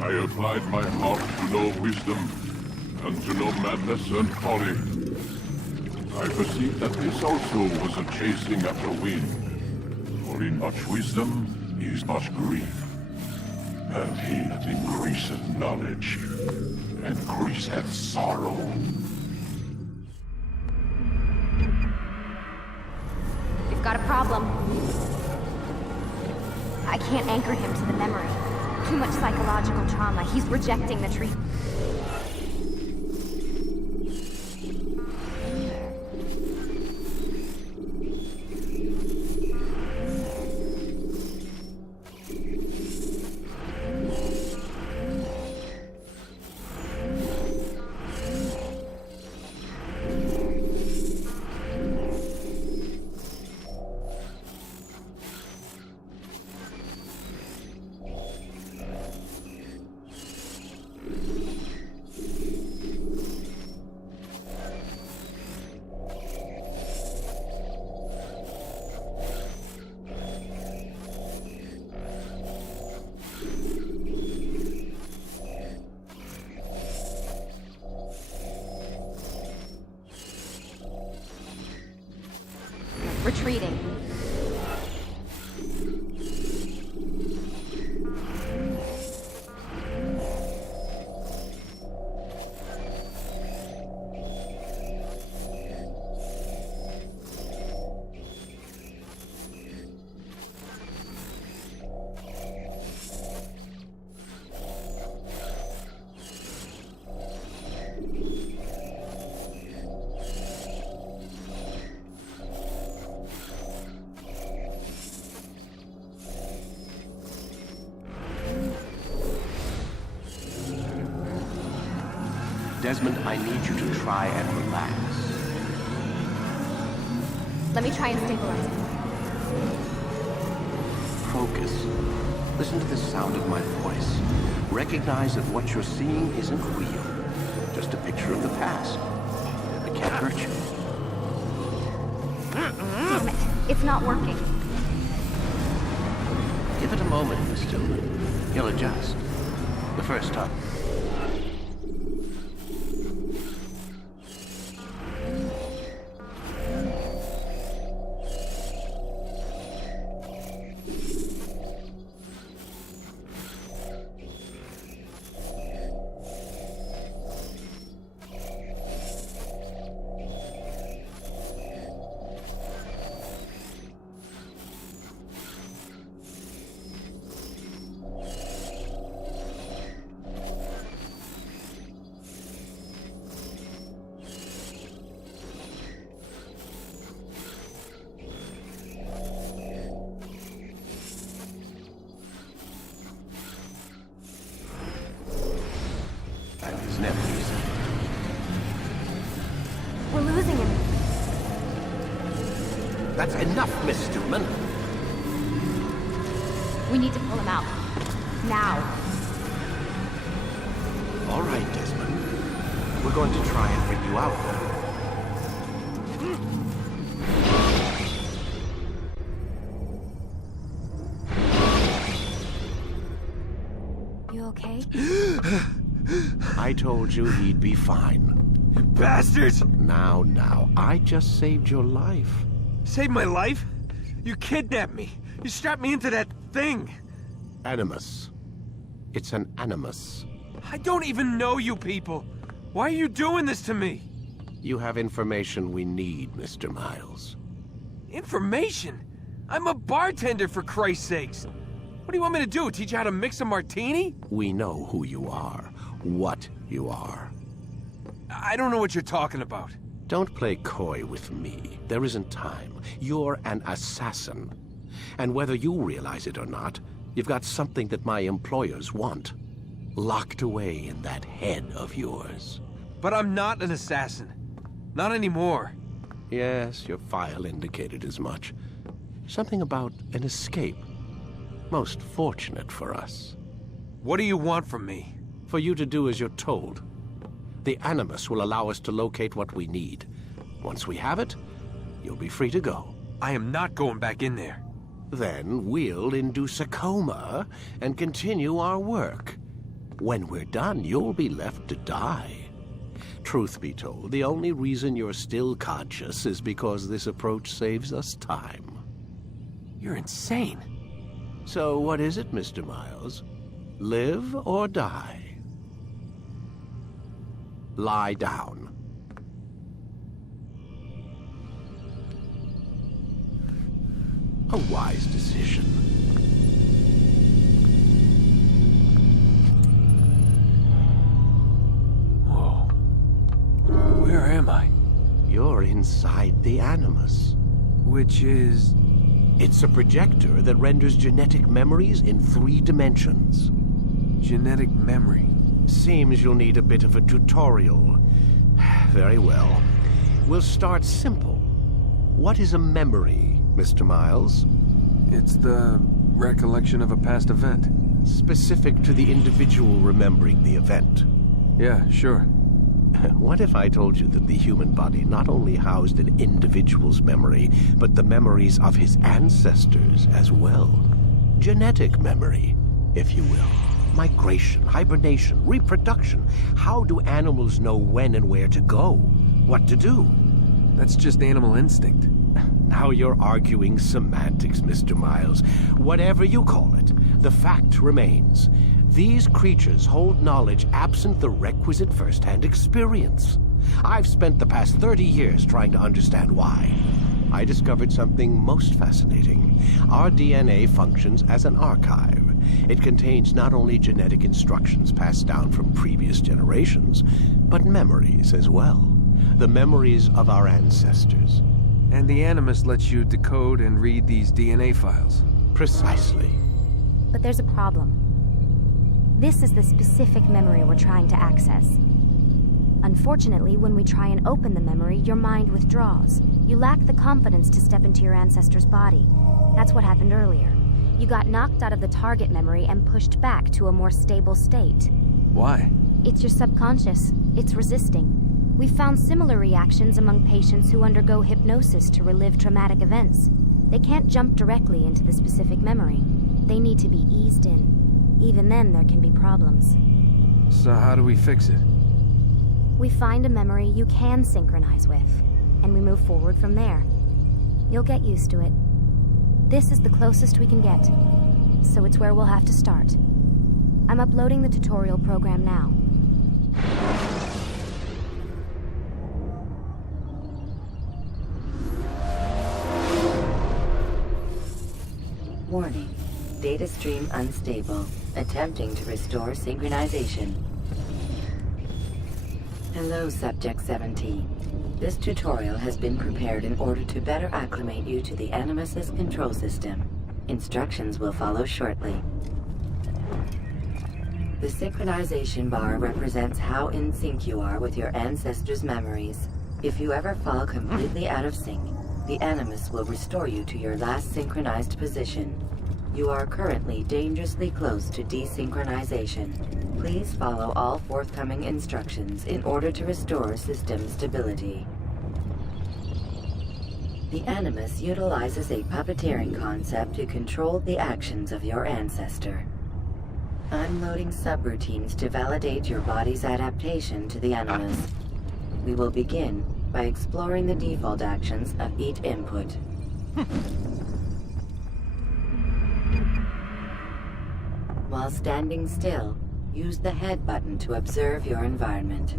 I applied my heart to know wisdom, and to know madness and folly. I perceived that this also was a chasing after wind, for in much wisdom is much grief. And he that increaseth knowledge, increaseth sorrow. We've got a problem. I can't anchor him to the memory. Too much psychological trauma. He's rejecting the treatment. Retreating. Desmond, I need you to try and relax. Let me try and stabilize him. Focus. Listen to the sound of my voice. Recognize that what you're seeing isn't real. Just a picture of the past. It can't hurt you. Damn it. It's not working. Give it a moment, Miss Stillman. He'll adjust. The first time. We're losing him. That's enough, Miss Stillman. We need to pull him out. Now. All right, Desmond. We're going to try and bring you out now. okay? I told you he'd be fine. Bastards! Now, I just saved your life. Saved my life? You kidnapped me. You strapped me into that thing. Animus. It's an animus. I don't even know you people. Why are you doing this to me? You have information we need, Mr. Miles. Information? I'm a bartender, for Christ's sakes. What do you want me to do, teach you how to mix a martini? We know who you are, what you are. I don't know what you're talking about. Don't play coy with me. There isn't time. You're an assassin. And whether you realize it or not, you've got something that my employers want. Locked away in that head of yours. But I'm not an assassin. Not anymore. Yes, your file indicated as much. Something about an escape. Most fortunate for us. What do you want from me? For you to do as you're told. The Animus will allow us to locate what we need. Once we have it, you'll be free to go. I am not going back in there. Then we'll induce a coma and continue our work. When we're done, you'll be left to die. Truth be told, the only reason you're still conscious is because this approach saves us time. You're insane. So what is it, Mr. Miles? Live or die? Lie down. A wise decision. Whoa. Where am I? You're inside the Animus. Which is... It's a projector that renders genetic memories in 3 dimensions. genetic memory. Seems you'll need a bit of a tutorial. Very well. We'll start simple. What is a memory, Mr. Miles? It's the recollection of a past event. Specific to the individual remembering the event. Yeah, sure. What if I told you that the human body not only housed an individual's memory, but the memories of his ancestors as well? Genetic memory, if you will. Migration, hibernation, reproduction. How do animals know when and where to go? What to do? That's just animal instinct. Now you're arguing semantics, Mr. Miles. Whatever you call it, the fact remains. These creatures hold knowledge absent the requisite first-hand experience. I've spent the past 30 years trying to understand why. I discovered something most fascinating. Our DNA functions as an archive. It contains not only genetic instructions passed down from previous generations, but memories as well. The memories of our ancestors. And the Animus lets you decode and read these DNA files. Precisely. But there's a problem. This is the specific memory we're trying to access. Unfortunately, when we try and open the memory, your mind withdraws. You lack the confidence to step into your ancestor's body. That's what happened earlier. You got knocked out of the target memory and pushed back to a more stable state. Why? It's your subconscious. It's resisting. We've found similar reactions among patients who undergo hypnosis to relive traumatic events. They can't jump directly into the specific memory. They need to be eased in. Even then, there can be problems. So how do we fix it? We find a memory you can synchronize with, and we move forward from there. You'll get used to it. This is the closest we can get, so it's where we'll have to start. I'm uploading the tutorial program now. Warning. Data stream unstable. Attempting to restore synchronization. Hello, Subject 17. This tutorial has been prepared in order to better acclimate you to the Animus's control system. Instructions will follow shortly. The synchronization bar represents how in sync you are with your ancestors' memories. If you ever fall completely out of sync, the Animus will restore you to your last synchronized position. You are currently dangerously close to desynchronization. Please follow all forthcoming instructions in order to restore system stability. The Animus utilizes a puppeteering concept to control the actions of your ancestor. I'm loading subroutines to validate your body's adaptation to the animus. We will begin by exploring the default actions of each input. While standing still, use the head button to observe your environment.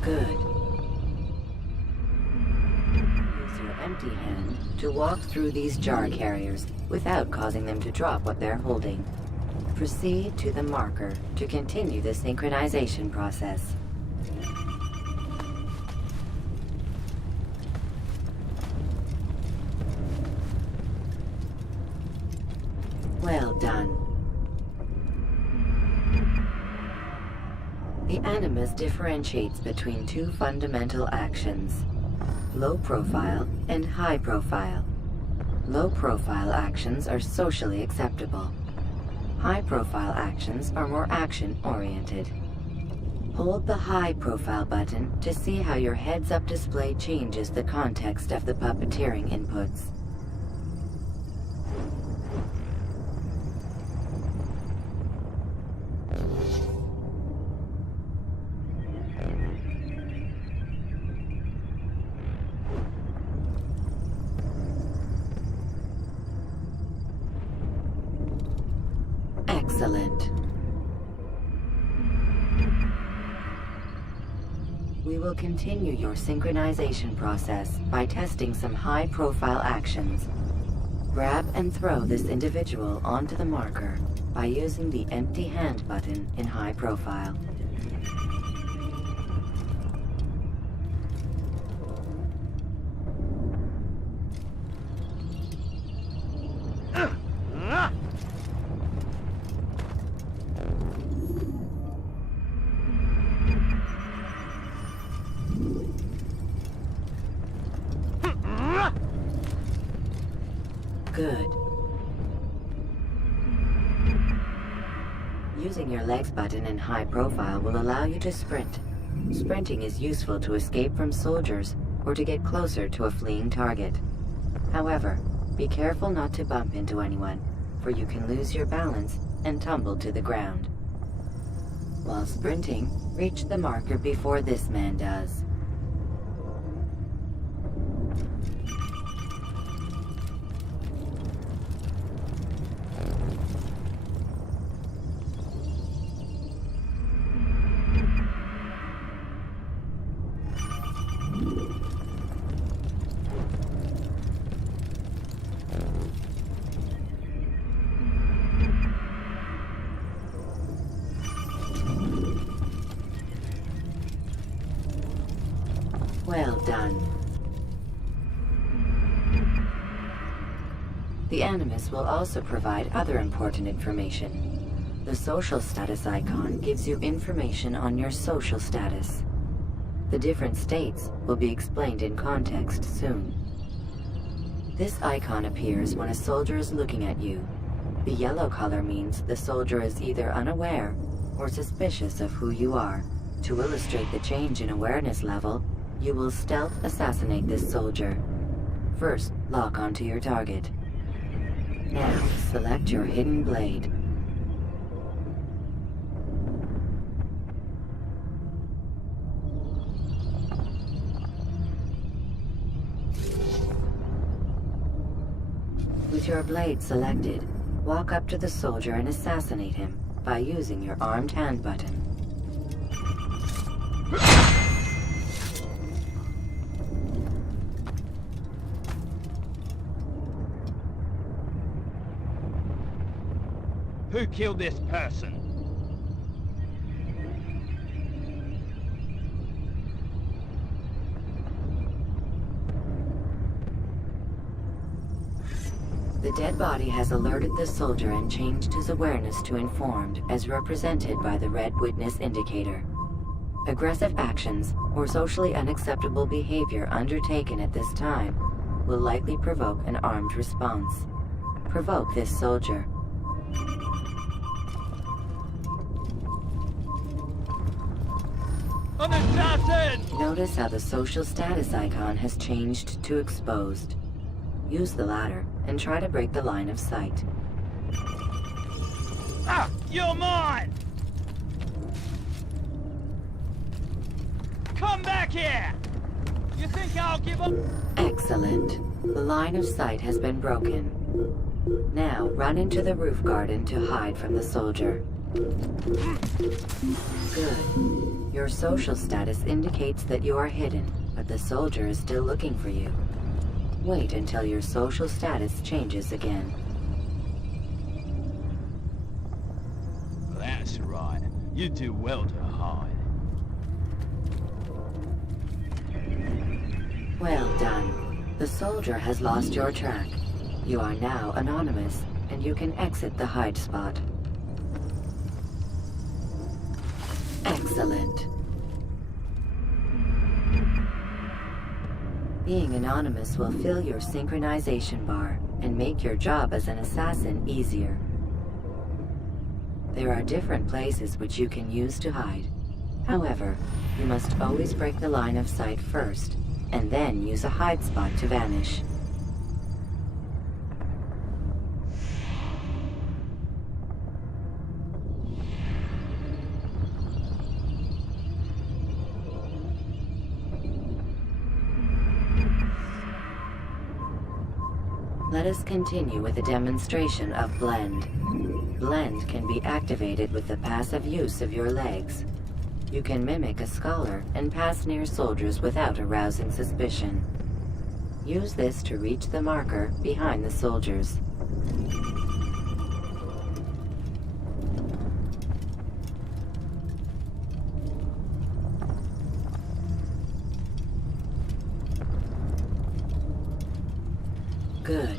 Good. Use your empty hand to walk through these jar carriers without causing them to drop what they're holding. Proceed to the marker to continue the synchronization process. Well done. The animus differentiates between two fundamental actions: low profile and high profile. Low profile actions are socially acceptable. High profile actions are more action oriented. Hold the high profile button to see how your heads up display changes the context of the puppeteering inputs. Excellent. We will continue your synchronization process by testing some high-profile actions. Grab and throw this individual onto the marker by using the empty hand button in high profile. Good. Using your legs button in high profile will allow you to sprint. Sprinting is useful to escape from soldiers or to get closer to a fleeing target. However, be careful not to bump into anyone, for you can lose your balance and tumble to the ground. While sprinting, reach the marker before this man does. Well done. The animus will also provide other important information. The social status icon gives you information on your social status. The different states will be explained in context soon. This icon appears when a soldier is looking at you. The yellow color means the soldier is either unaware or suspicious of who you are. To illustrate the change in awareness level, you will stealth assassinate this soldier. First, lock onto your target. Now, select your hidden blade. With your blade selected, walk up to the soldier and assassinate him by using your armed hand button. Who killed this person? The dead body has alerted the soldier and changed his awareness to informed, as represented by the red witness indicator. Aggressive actions or socially unacceptable behavior undertaken at this time will likely provoke an armed response. Provoke this soldier. An assassin! Notice how the social status icon has changed to exposed. Use the ladder and try to break the line of sight. Ah! You're mine! Come back here! You think I'll give up? Excellent. The line of sight has been broken. Now run into the roof garden to hide from the soldier. Good. Your social status indicates that you are hidden, but the soldier is still looking for you. Wait until your social status changes again. That's right. You do well to hide. Well done. The soldier has lost your track. You are now anonymous, and you can exit the hide spot. Excellent. Being anonymous will fill your synchronization bar and make your job as an assassin easier. There are different places which you can use to hide. However, you must always break the line of sight first, and then use a hide spot to vanish. Let us continue with a demonstration of Blend. Blend can be activated with the passive use of your legs. You can mimic a scholar and pass near soldiers without arousing suspicion. Use this to reach the marker behind the soldiers. Good.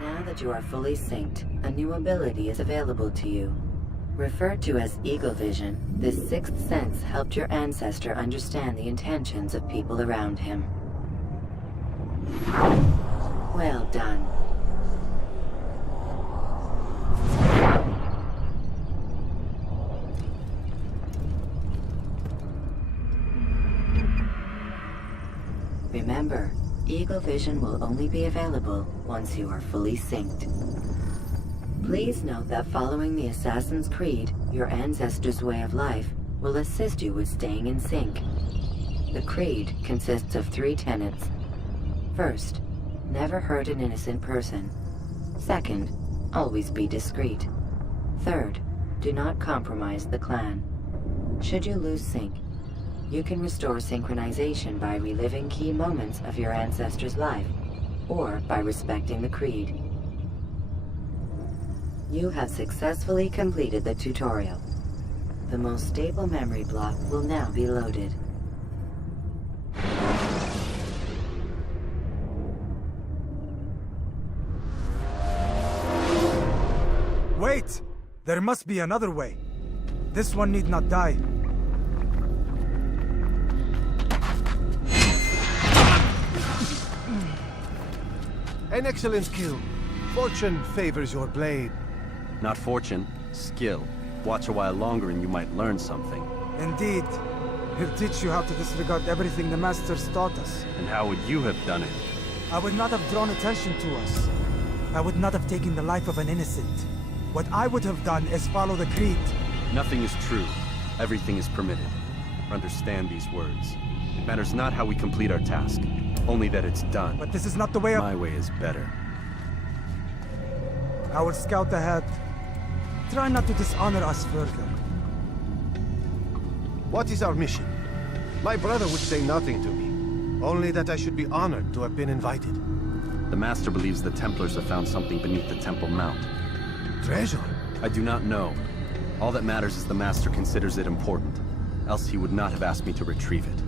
Now that you are fully synced, a new ability is available to you. Referred to as Eagle Vision, this sixth sense helped your ancestor understand the intentions of people around him. Well done. Remember, Eagle Vision will only be available once you are fully synced. Please note that following the Assassin's Creed, your ancestors' way of life, will assist you with staying in sync. The Creed consists of 3 tenets. First, never hurt an innocent person. Second, always be discreet. Third, do not compromise the clan. Should you lose sync, you can restore synchronization by reliving key moments of your ancestor's life, or by respecting the Creed. You have successfully completed the tutorial. The most stable memory block will now be loaded. Wait! There must be another way. This one need not die. An excellent skill. Fortune favors your blade. Not fortune, skill. Watch a while longer and you might learn something. Indeed. He'll teach you how to disregard everything the Masters taught us. And how would you have done it? I would not have drawn attention to us. I would not have taken the life of an innocent. What I would have done is follow the Creed. Nothing is true. Everything is permitted. Understand these words. It matters not how we complete our task, only that it's done. But this is not the way of... My way is better. I will scout ahead. Try not to dishonor us further. What is our mission? My brother would say nothing to me. Only that I should be honored to have been invited. The Master believes the Templars have found something beneath the Temple Mount. Treasure? I do not know. All that matters is the Master considers it important. Else he would not have asked me to retrieve it.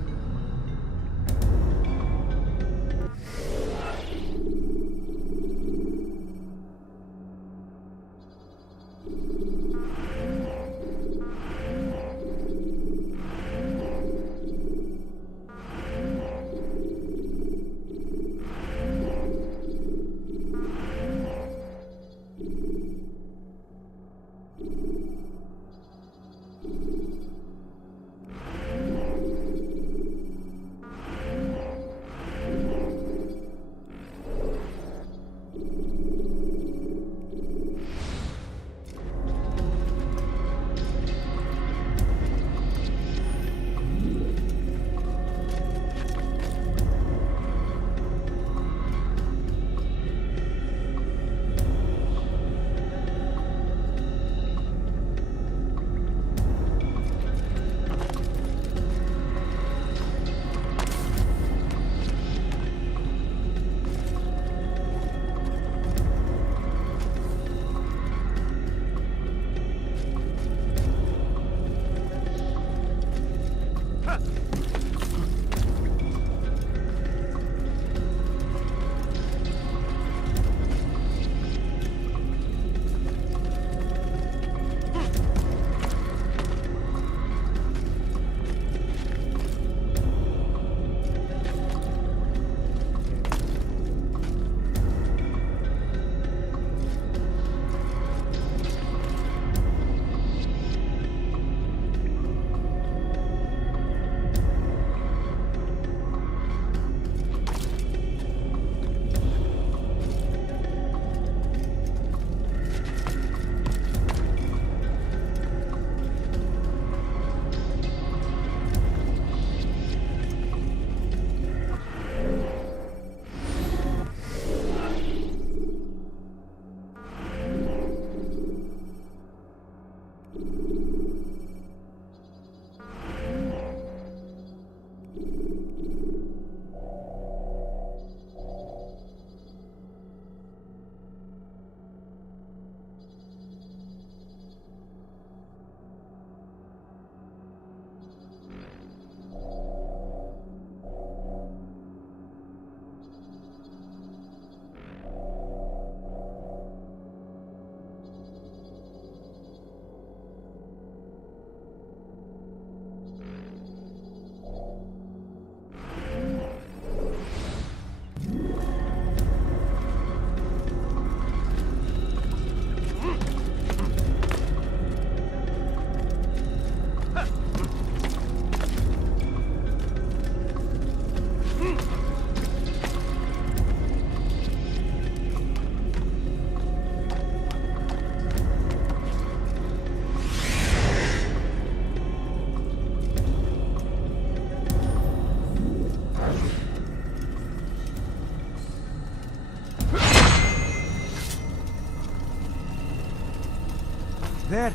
There.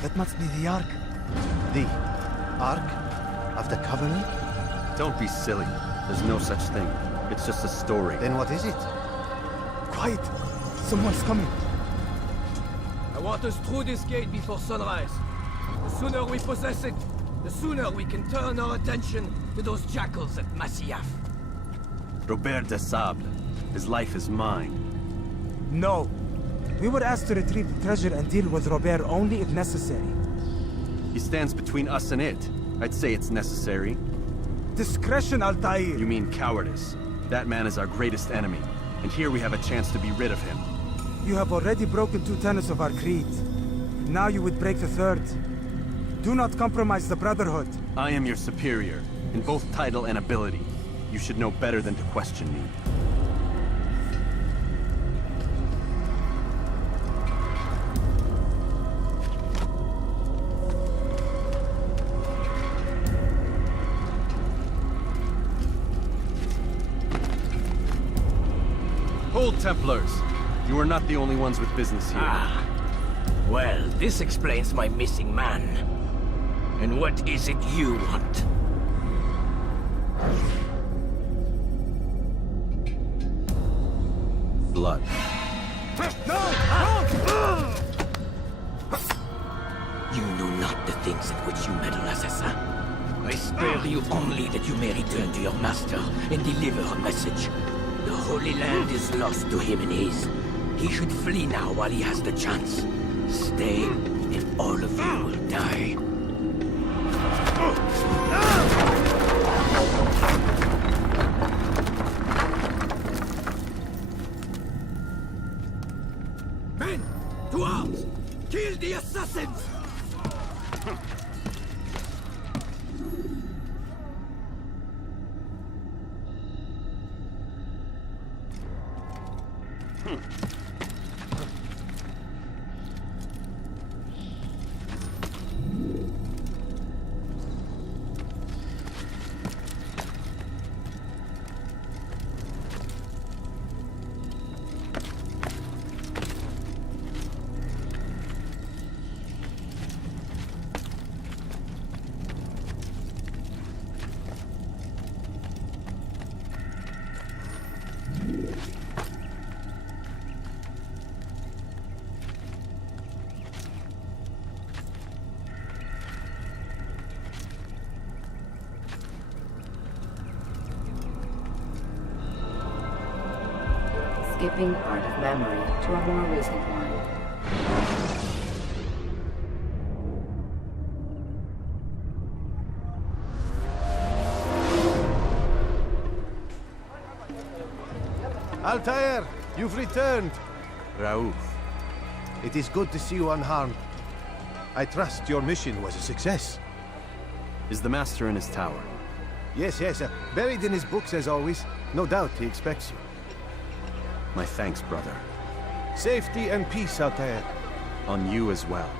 That must be the Ark. The Ark of the Covenant? Don't be silly. There's no such thing. It's just a story. Then what is it? Quiet. Someone's coming. I want us through this gate before sunrise. The sooner we possess it, the sooner we can turn our attention to those jackals at Masyaf. Robert de Sable. His life is mine. No. We were asked to retrieve the treasure and deal with Robert only if necessary. He stands between us and it. I'd say it's necessary. Discretion, Altair! You mean cowardice. That man is our greatest enemy, and here we have a chance to be rid of him. You have already broken 2 tenets of our creed. Now you would break the 3rd. Do not compromise the Brotherhood. I am your superior, in both title and ability. You should know better than to question me. Hold, Templars! You are not the only ones with business here. Ah. Well, this explains my missing man. And what is it you want? Blood. You know not the things in which you meddle, assassin. I spare you only that you may return to your master and deliver a message. The Holy Land is lost to him and his. He should flee now while he has the chance. Stay, and all of you will die. Men, to arms! Kill the assassins! Skipping part of memory to a more recent one. Altair, you've returned. Raouf. It is good to see you unharmed. I trust your mission was a success. Is the Master in his tower? Yes, buried in his books as always. No doubt he expects you. My thanks, brother. Safety and peace, Altair. On you as well.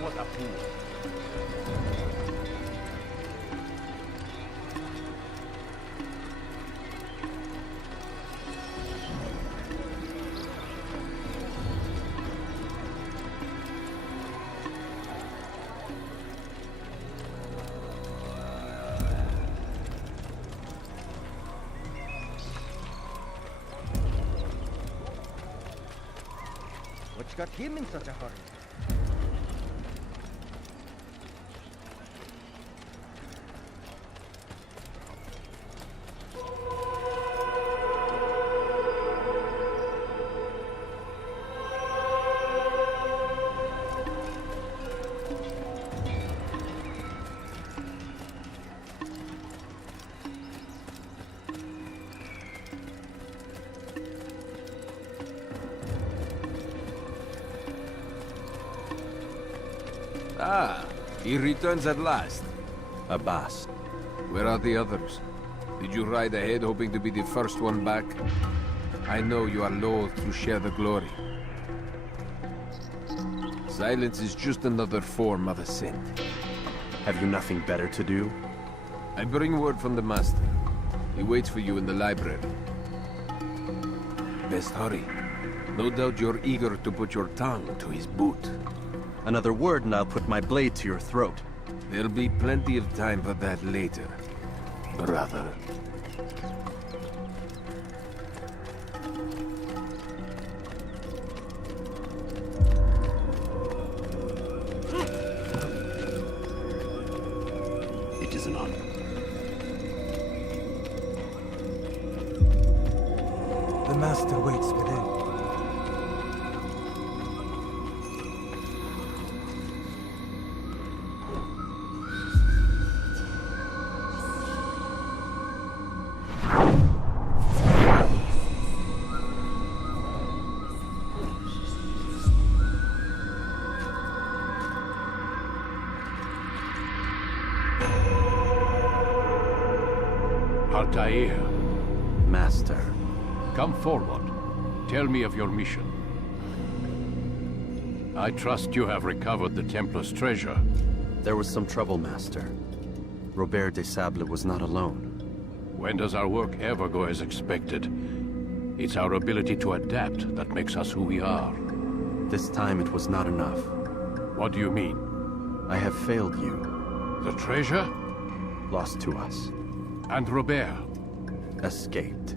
What a fool. What's got him in such a hurry? Ah, he returns at last. Abbas. Where are the others? Did you ride ahead hoping to be the first one back? I know you are loath to share the glory. Silence is just another form of assent. Have you nothing better to do? I bring word from the Master. He waits for you in the library. Best hurry. No doubt you're eager to put your tongue to his boot. Another word and I'll put my blade to your throat. There'll be plenty of time for that later, brother. It is an honor. The Master waits within. Altair, Master. come forward. Tell me of your mission. I trust you have recovered the Templar's treasure. There was some trouble, Master. Robert de Sable was not alone. When does our work ever go as expected? It's our ability to adapt that makes us who we are. This time it was not enough. What do you mean? I have failed you. The treasure? Lost to us. And Robert? Escaped.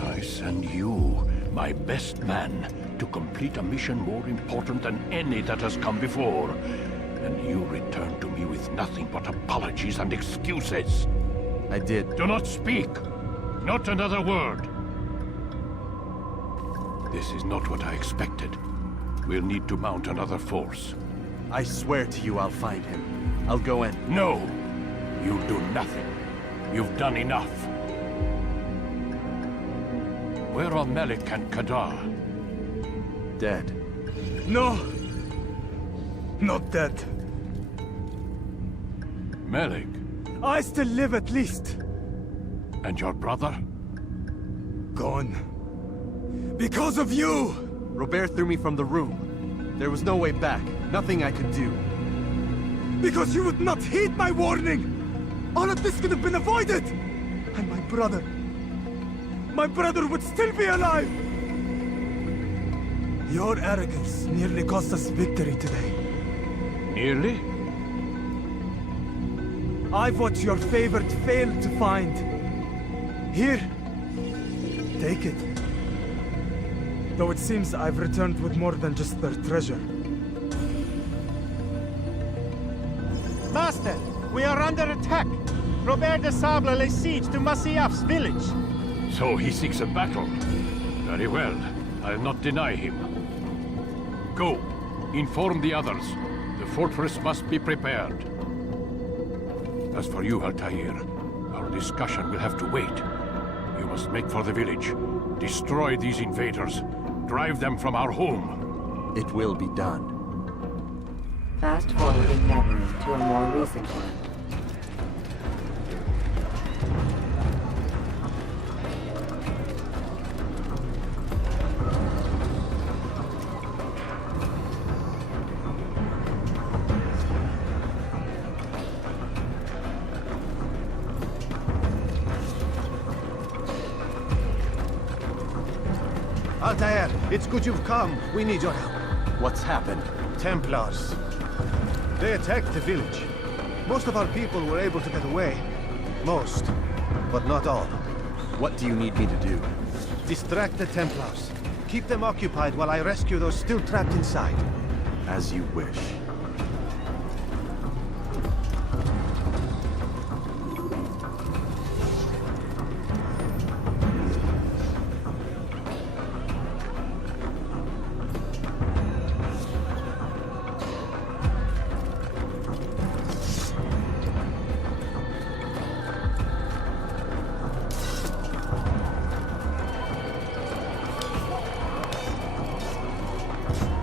I send you, my best man, to complete a mission more important than any that has come before. And you return to me with nothing but apologies and excuses. I did. Do not speak! Not another word! This is not what I expected. We'll need to mount another force. I swear to you I'll find him. I'll go in. No! You do nothing. You've done enough. Where are Melik and Kadar? Dead. No! Not dead. Melik? I still live at least. And your brother? Gone. Because of you! Robert threw me from the room. There was no way back. Nothing I could do. Because you would not heed my warning! All of this could have been avoided! And my brother would still be alive! Your arrogance nearly cost us victory today. Nearly? I've what your favorite failed to find. Here, take it. Though it seems I've returned with more than just their treasure. Master, we are under attack. Robert de Sable lays siege to Masyaf's village. So he seeks a battle. Very well. I'll not deny him. Go. Inform the others. The fortress must be prepared. As for you, Altair, our discussion will have to wait. You must make for the village. Destroy these invaders. Drive them from our home. It will be done. Fast forwarding memory to a more recent one. Altair, it's good you've come. We need your help. What's happened? Templars. They attacked the village. Most of our people were able to get away. Most, but not all. What do you need me to do? Distract the Templars. Keep them occupied while I rescue those still trapped inside. As you wish.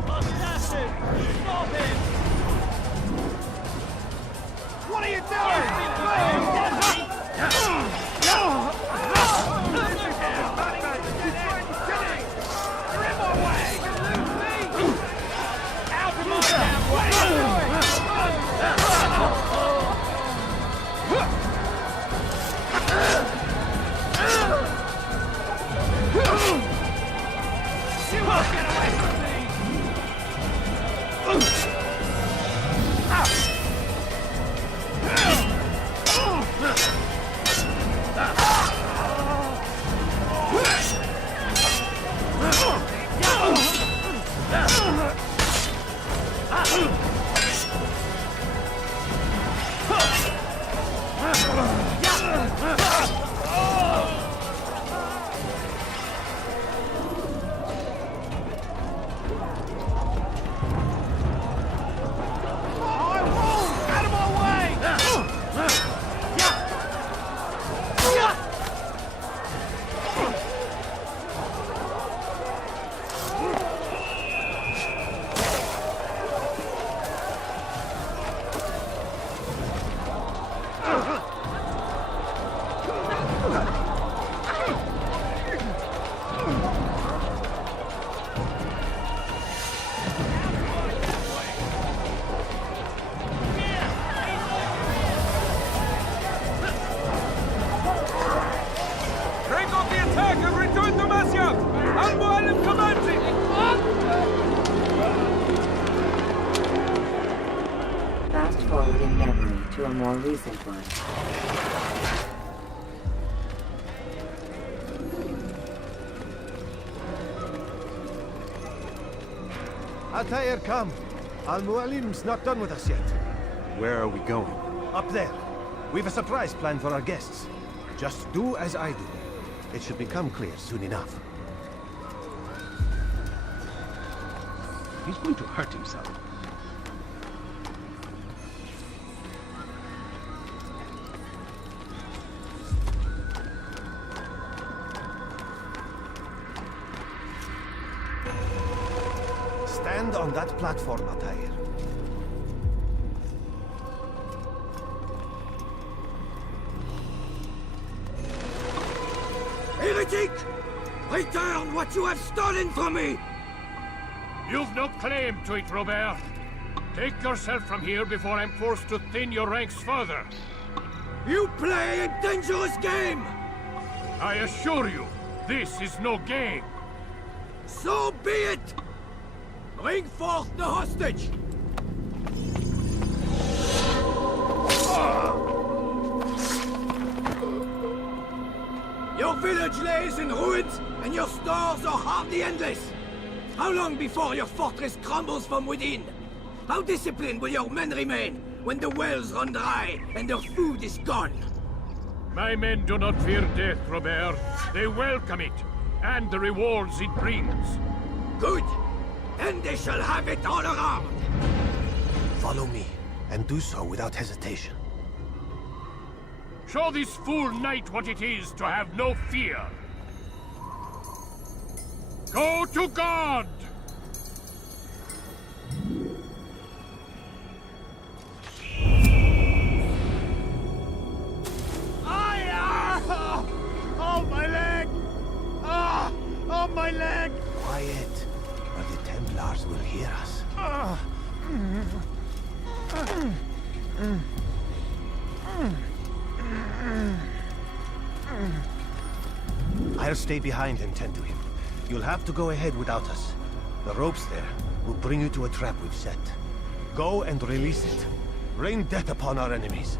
Assassin! Stop him! Fast forward in memory to a more recent one. Altair, come. Al-Mualim's not done with us yet. Where are we going? Up there. We've a surprise planned for our guests. Just do as I do. It should become clear soon enough. He's going to hurt himself. Stand on that platform, Altair. Heretic! Return what you have stolen from me! You've no claim to it, Robert. Take yourself from here before I'm forced to thin your ranks further. You play a dangerous game! I assure you, this is no game. So be it! Bring forth the hostage! Your village lays in ruins, and your stores are hardly endless. How long before your fortress crumbles from within? How disciplined will your men remain when the wells run dry and their food is gone? My men do not fear death, Robert. They welcome it, and the rewards it brings. Good. Then they shall have it all around. Follow me, and do so without hesitation. Show this fool knight what it is to have no fear. Go to God! Oh, my leg! Ah! Oh, my leg! Quiet, or the Templars will hear us. I'll stay behind and tend to him. You'll have to go ahead without us. The ropes there will bring you to a trap we've set. Go and release it. Rain death upon our enemies.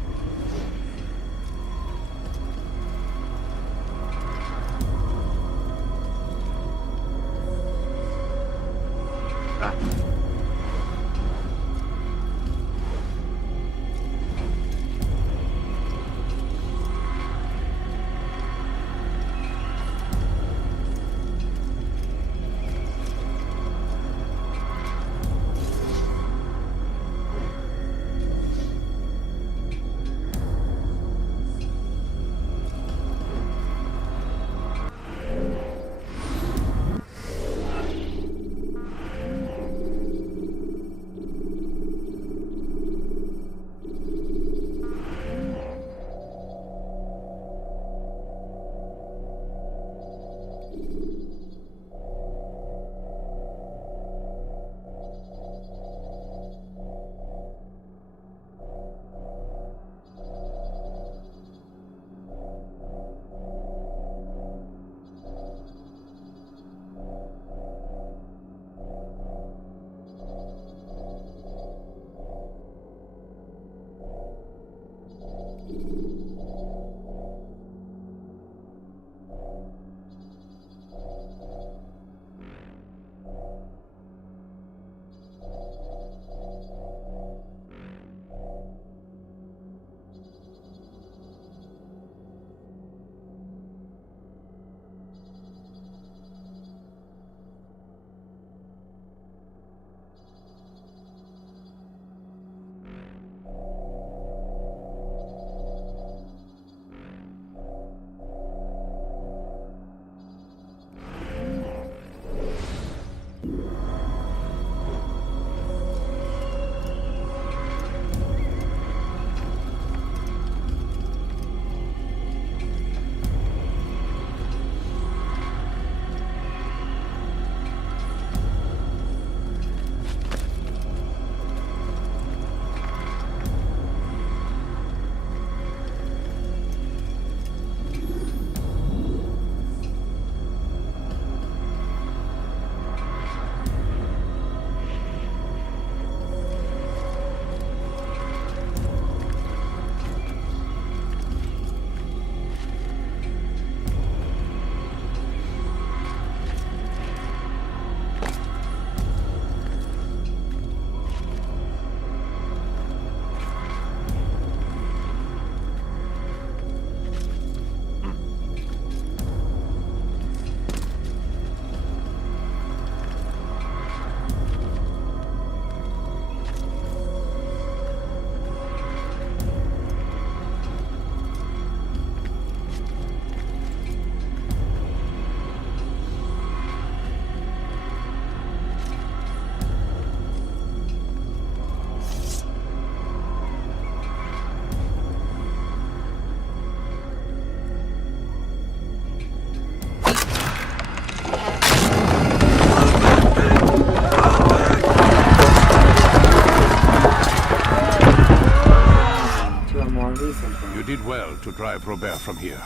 well to drive Robert from here.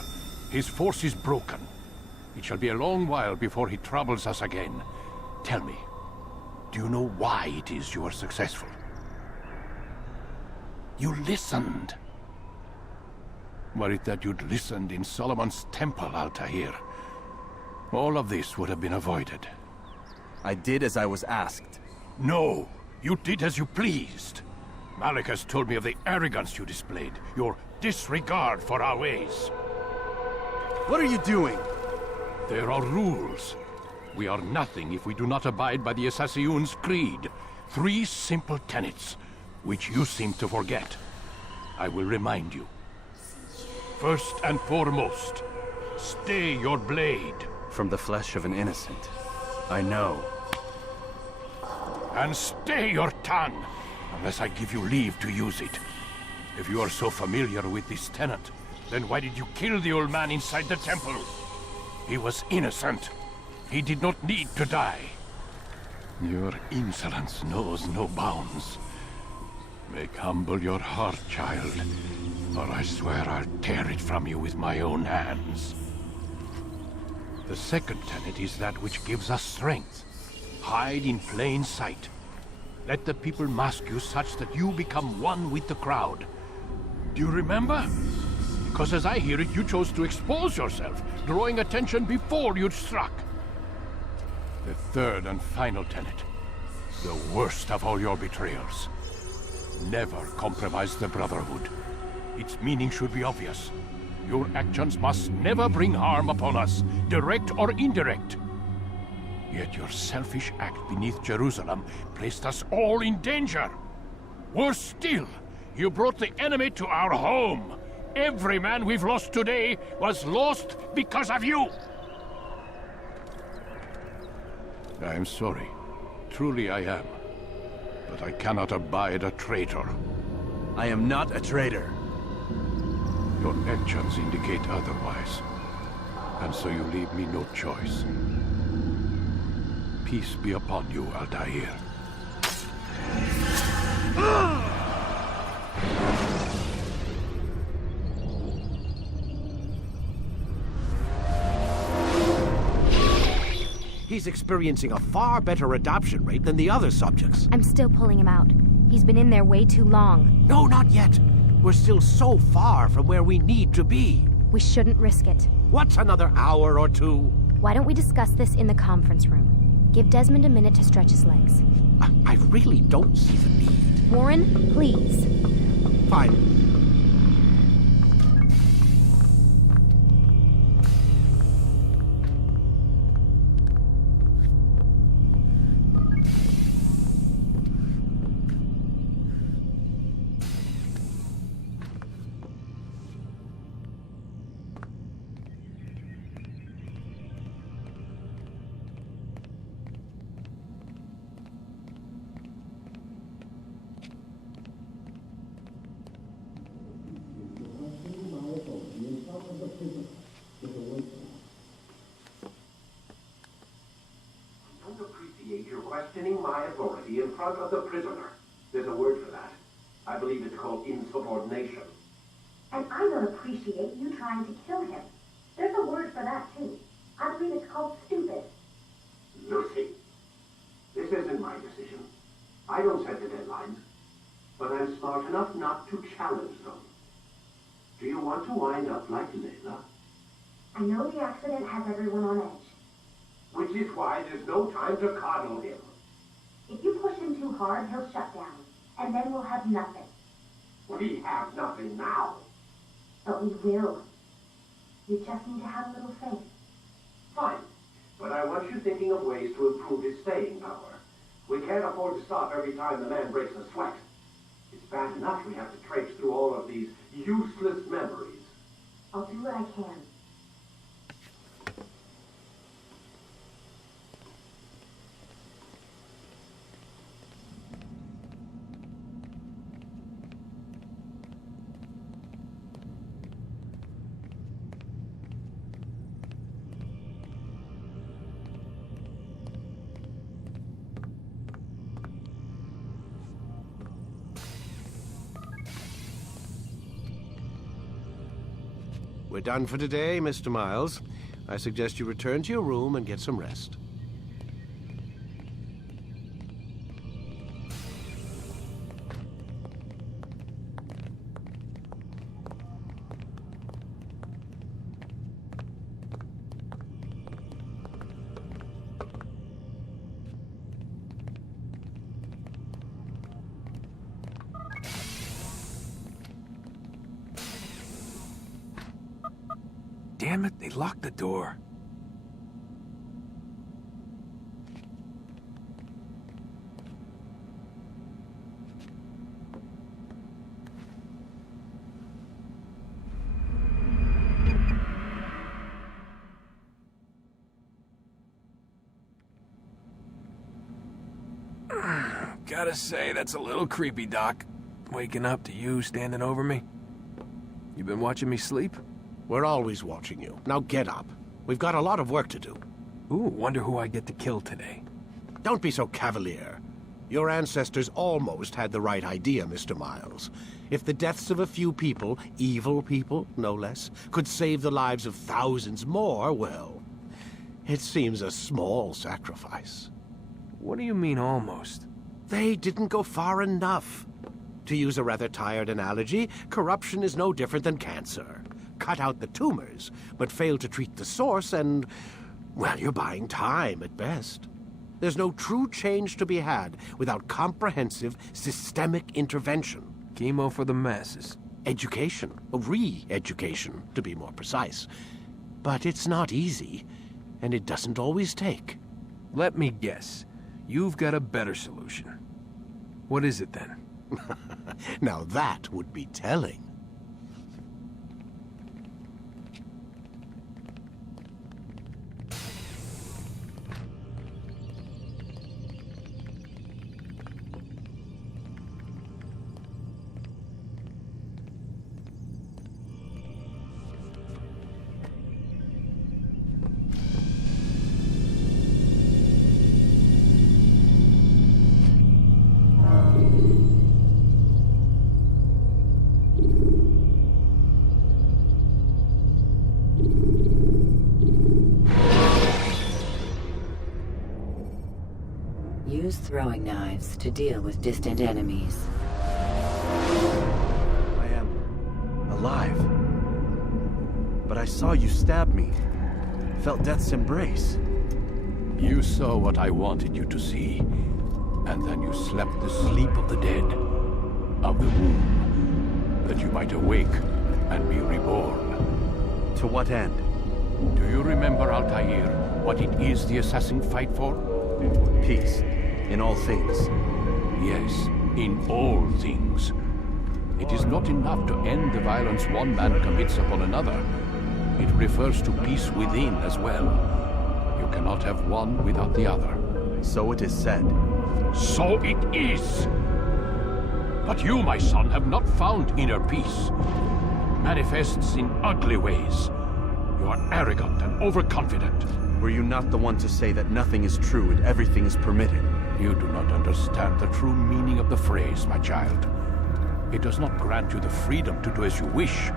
His force is broken. It shall be a long while before he troubles us again. Tell me, do you know why it is you are successful? You listened. Were it that you'd listened in Solomon's temple, Altair, all of this would have been avoided. I did as I was asked. No, you did as you pleased. Malik has told me of the arrogance you displayed, your disregard for our ways. What are you doing? There are rules. We are nothing if we do not abide by the Assassin's creed. 3 simple tenets, which you seem to forget. I will remind you. First and foremost, stay your blade. From the flesh of an innocent. I know. And stay your tongue, unless I give you leave to use it. If you are so familiar with this tenet, then why did you kill the old man inside the temple? He was innocent. He did not need to die. Your insolence knows no bounds. Make humble your heart, child, or I swear I'll tear it from you with my own hands. The second tenet is that which gives us strength. Hide in plain sight. Let the people mask you such that you become one with the crowd. Do you remember? Because as I hear it, you chose to expose yourself, drawing attention before you'd struck. The third and final tenet, the worst of all your betrayals. Never compromise the Brotherhood. Its meaning should be obvious. Your actions must never bring harm upon us, direct or indirect. Yet your selfish act beneath Jerusalem placed us all in danger. Worse still, you brought the enemy to our home. Every man we've lost today was lost because of you. I am sorry. Truly I am. But I cannot abide a traitor. I am not a traitor. Your actions indicate otherwise. And so you leave me no choice. Peace be upon you, Altair. He's experiencing a far better adoption rate than the other subjects. I'm still pulling him out. He's been in there way too long. No, not yet. We're still so far from where we need to be. We shouldn't risk it. What's another hour or 2? Why don't we discuss this in the conference room? Give Desmond a minute to stretch his legs. I really don't see the need. Warren, please. Fine. You're questioning my authority in front of the prisoner. There's a word for that. I believe it's called insubordination. And I don't appreciate you trying to kill him. There's a word for that, too. I believe it's called stupid. Lucy, this isn't my decision. I don't set the deadlines. But I'm smart enough not to challenge them. Do you want to wind up like Layla? I know the accident has everyone on edge. Which is why there's no time to coddle him. If you push him too hard, he'll shut down. And then we'll have nothing. We have nothing now. But we will. You just need to have a little faith. Fine. But I want you thinking of ways to improve his staying power. We can't afford to stop every time the man breaks a sweat. It's bad enough we have to traipse through all of these useless memories. I'll do what I can. We're done for today, Mr. Miles. I suggest you return to your room and get some rest. Damn it, they locked the door. Gotta say, that's a little creepy, Doc. Waking up to you standing over me. You been watching me sleep? We're always watching you. Now get up. We've got a lot of work to do. Ooh, wonder who I get to kill today. Don't be so cavalier. Your ancestors almost had the right idea, Mr. Miles. If the deaths of a few people, evil people, no less, could save the lives of thousands more, well, it seems a small sacrifice. What do you mean, almost? They didn't go far enough. To use a rather tired analogy, corruption is no different than cancer. Cut out the tumors, but fail to treat the source and, well, you're buying time at best. There's no true change to be had without comprehensive, systemic intervention. Chemo for the masses. Education, re-education, to be more precise. But it's not easy, and it doesn't always take. Let me guess. You've got a better solution. What is it, then? Now that would be telling. Use throwing knives to deal with distant enemies. I am alive. But I saw you stab me. Felt death's embrace. You saw what I wanted you to see, and then you slept the sleep of the dead, of the womb, that you might awake and be reborn. To what end? Do you remember, Altair, what it is the assassins fight for? Peace. In all things. Yes, in all things. It is not enough to end the violence one man commits upon another. It refers to peace within as well. You cannot have one without the other. So it is said. So it is! But you, my son, have not found inner peace. Manifests in ugly ways. You are arrogant and overconfident. Were you not the one to say that nothing is true and everything is permitted? You do not understand the true meaning of the phrase, my child. It does not grant you the freedom to do as you wish.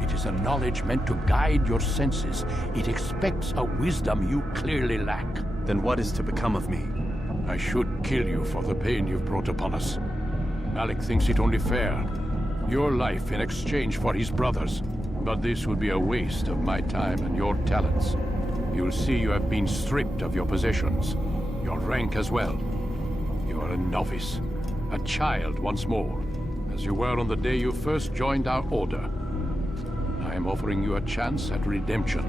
It is a knowledge meant to guide your senses. It expects a wisdom you clearly lack. Then what is to become of me? I should kill you for the pain you've brought upon us. Malik thinks it only fair. Your life in exchange for his brother's. But this would be a waste of my time and your talents. You'll see you have been stripped of your possessions. Your rank as well. You are a novice. A child once more. As you were on the day you first joined our order. I am offering you a chance at redemption.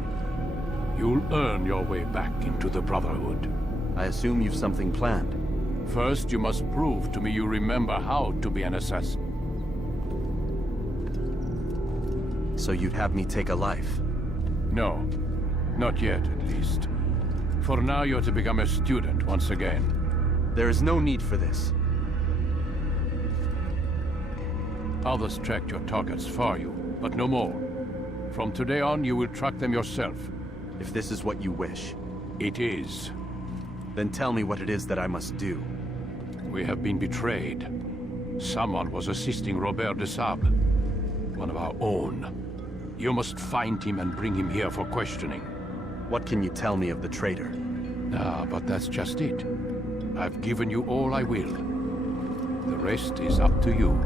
You'll earn your way back into the Brotherhood. I assume you've something planned. First, you must prove to me you remember how to be an assassin. So you'd have me take a life? No. Not yet, at least. For now, you're to become a student once again. There is no need for this. Others tracked your targets for you, but no more. From today on, you will track them yourself. If this is what you wish. It is. Then tell me what it is that I must do. We have been betrayed. Someone was assisting Robert de Sable, one of our own. You must find him and bring him here for questioning. What can you tell me of the traitor? Ah, but that's just it. I've given you all I will. The rest is up to you.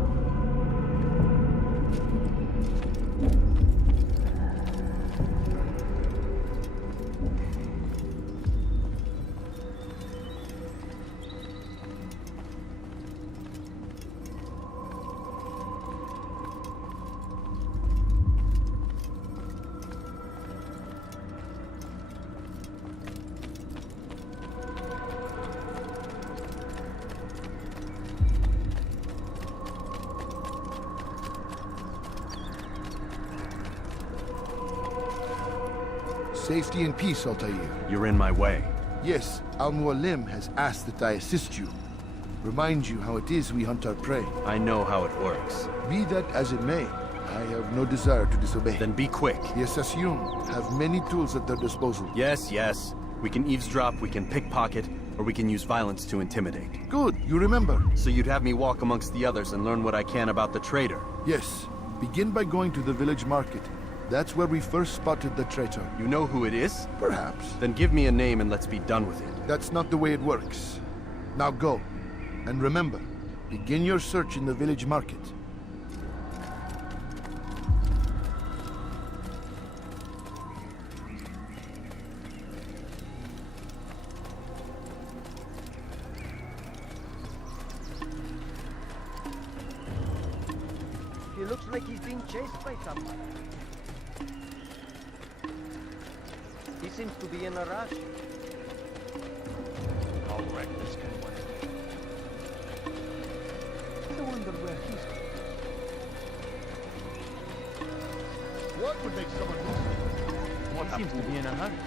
Safety and peace, Altair. You're in my way. Yes, Al-Mualim has asked that I assist you. Remind you how it is we hunt our prey. I know how it works. Be that as it may, I have no desire to disobey. Then be quick. The Assassin have many tools at their disposal. Yes, yes. We can eavesdrop, we can pickpocket, or we can use violence to intimidate. Good, you remember. So you'd have me walk amongst the others and learn what I can about the traitor? Yes. Begin by going to the village market. That's where we first spotted the traitor. You know who it is? Perhaps. Then give me a name and let's be done with it. That's not the way it works. Now go. And remember, begin your search in the village market. He looks like he's being chased by someone. He seems to be in a rush. I'll wreck this guy one day. I wonder where he's going. What would make someone lose? He seems to be in a hurry.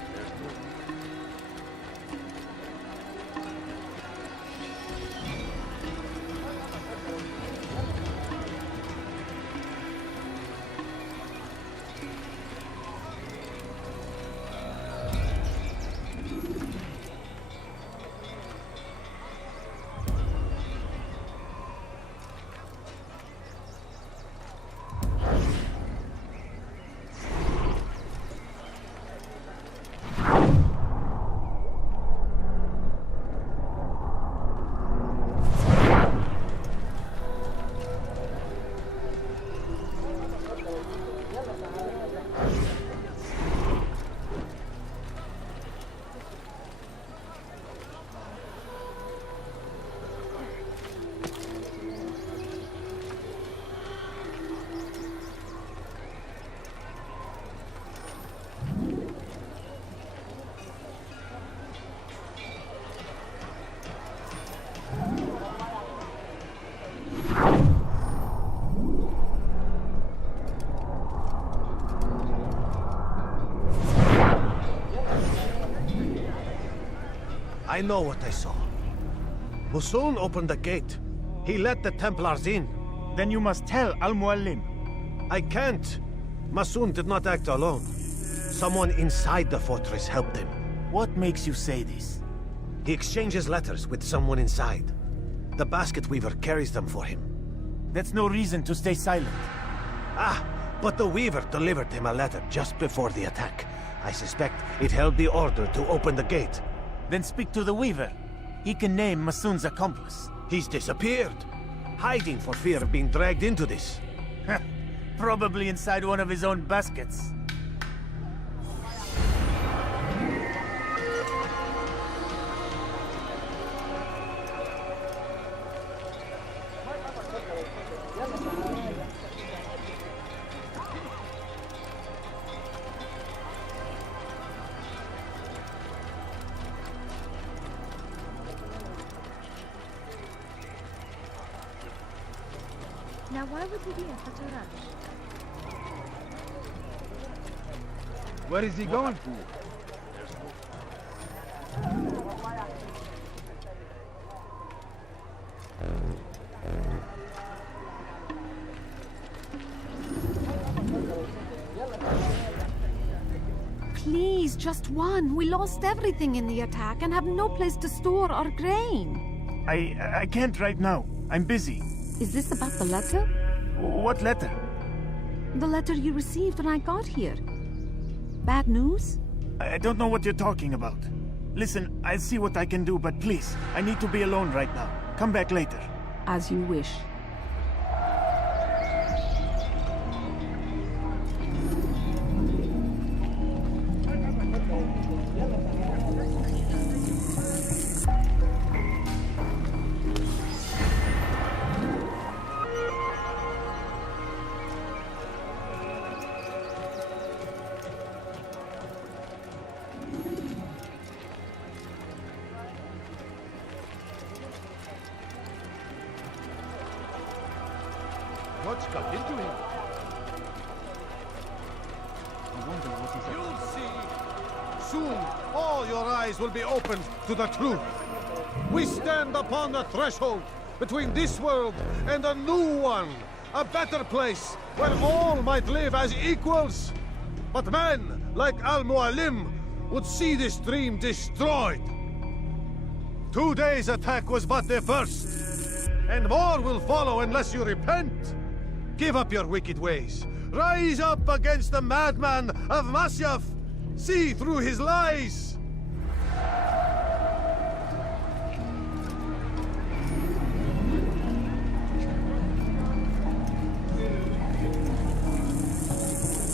I know what I saw. Musun opened the gate. He let the Templars in. Then you must tell Al-Mualim. I can't. Musun did not act alone. Someone inside the fortress helped him. What makes you say this? He exchanges letters with someone inside. The basket weaver carries them for him. That's no reason to stay silent. Ah, but the weaver delivered him a letter just before the attack. I suspect it held the order to open the gate. Then speak to the weaver. He can name Masun's accomplice. He's disappeared. Hiding for fear of being dragged into this. Probably inside one of his own baskets. Now why would he be in such a rush? Where is he going? Please, just one. We lost everything in the attack and have no place to store our grain. I can't right now. I'm busy. Is this about the letter? What letter? The letter you received when I got here. Bad news? I don't know what you're talking about. Listen, I'll see what I can do, but please, I need to be alone right now. Come back later. As you wish. What's got into him? I wonder what he's You'll see. Soon, all your eyes will be opened to the truth. We stand upon the threshold between this world and a new one. A better place where all might live as equals. But men like Al-Mualim would see this dream destroyed. Today's attack was but the first. And more will follow unless you repent. Give up your wicked ways. Rise up against the madman of Masyaf. See through his lies.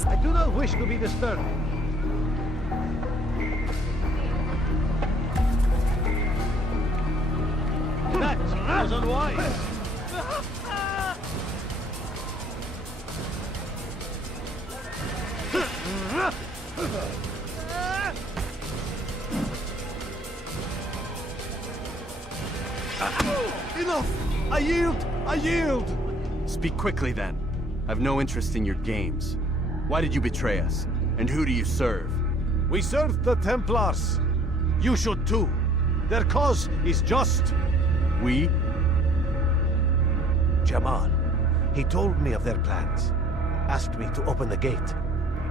I do not wish to be disturbed. That was unwise. Enough! I yield! I yield! Speak quickly, then. I've no interest in your games. Why did you betray us? And who do you serve? We serve the Templars. You should too. Their cause is just. We? Jamal. He told me of their plans. Asked me to open the gate.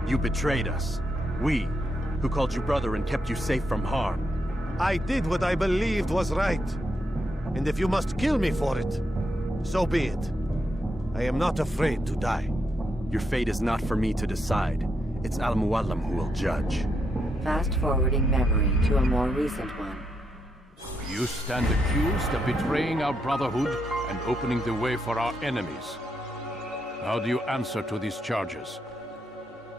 You betrayed us. We, who called you brother and kept you safe from harm. I did what I believed was right. And if you must kill me for it, so be it. I am not afraid to die. Your fate is not for me to decide. It's Al-Mualim who will judge. Fast-forwarding memory to a more recent one. You stand accused of betraying our brotherhood and opening the way for our enemies. How do you answer to these charges?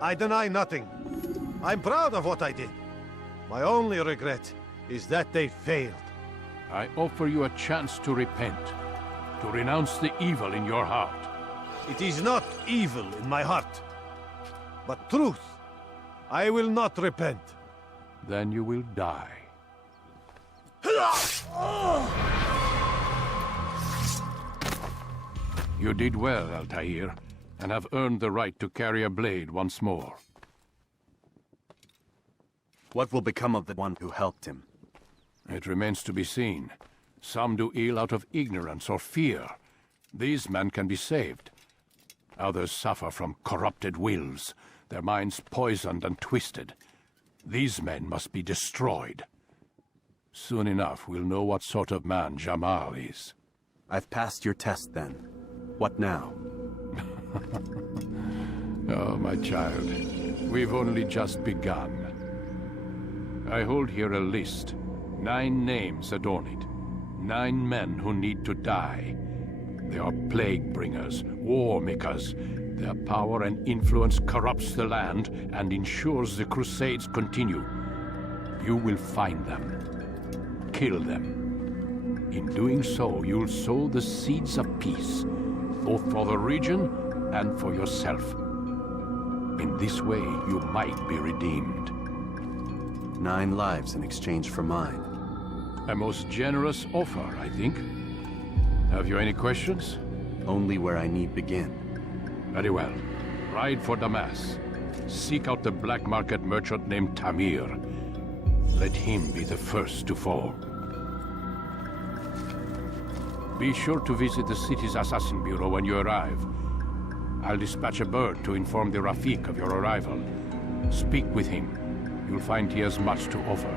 I deny nothing. I'm proud of what I did. My only regret is that they failed. I offer you a chance to repent, to renounce the evil in your heart. It is not evil in my heart, but truth. I will not repent. Then you will die. You did well, Altair, and have earned the right to carry a blade once more. What will become of the one who helped him? It remains to be seen. Some do ill out of ignorance or fear. These men can be saved. Others suffer from corrupted wills, their minds poisoned and twisted. These men must be destroyed. Soon enough, we'll know what sort of man Jamal is. I've passed your test, then. What now? Oh, my child. We've only just begun. I hold here a list. 9 names adorn it. 9 men who need to die. They are plague bringers, war makers. Their power and influence corrupts the land and ensures the crusades continue. You will find them. Kill them. In doing so, you'll sow the seeds of peace, both for the region and for yourself. In this way, you might be redeemed. 9 lives in exchange for mine. A most generous offer, I think. Have you any questions? Only where I need begin. Very well. Ride for Damas. Seek out the black market merchant named Tamir. Let him be the first to fall. Be sure to visit the city's assassin bureau when you arrive. I'll dispatch a bird to inform the Rafik of your arrival. Speak with him. You'll find he has much to offer.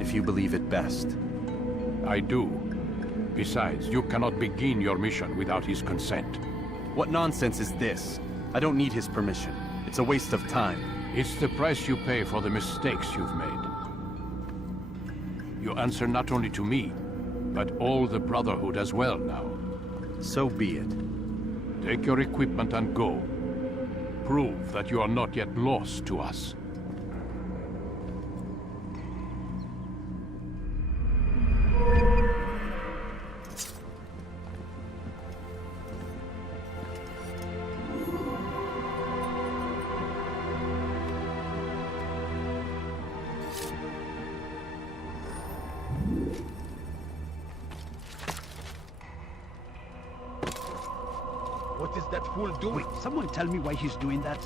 If you believe it best. I do. Besides, you cannot begin your mission without his consent. What nonsense is this? I don't need his permission. It's a waste of time. It's the price you pay for the mistakes you've made. You answer not only to me, but all the Brotherhood as well now. So be it. Take your equipment and go. Prove that you are not yet lost to us. What is that fool doing? Someone tell me why he's doing that.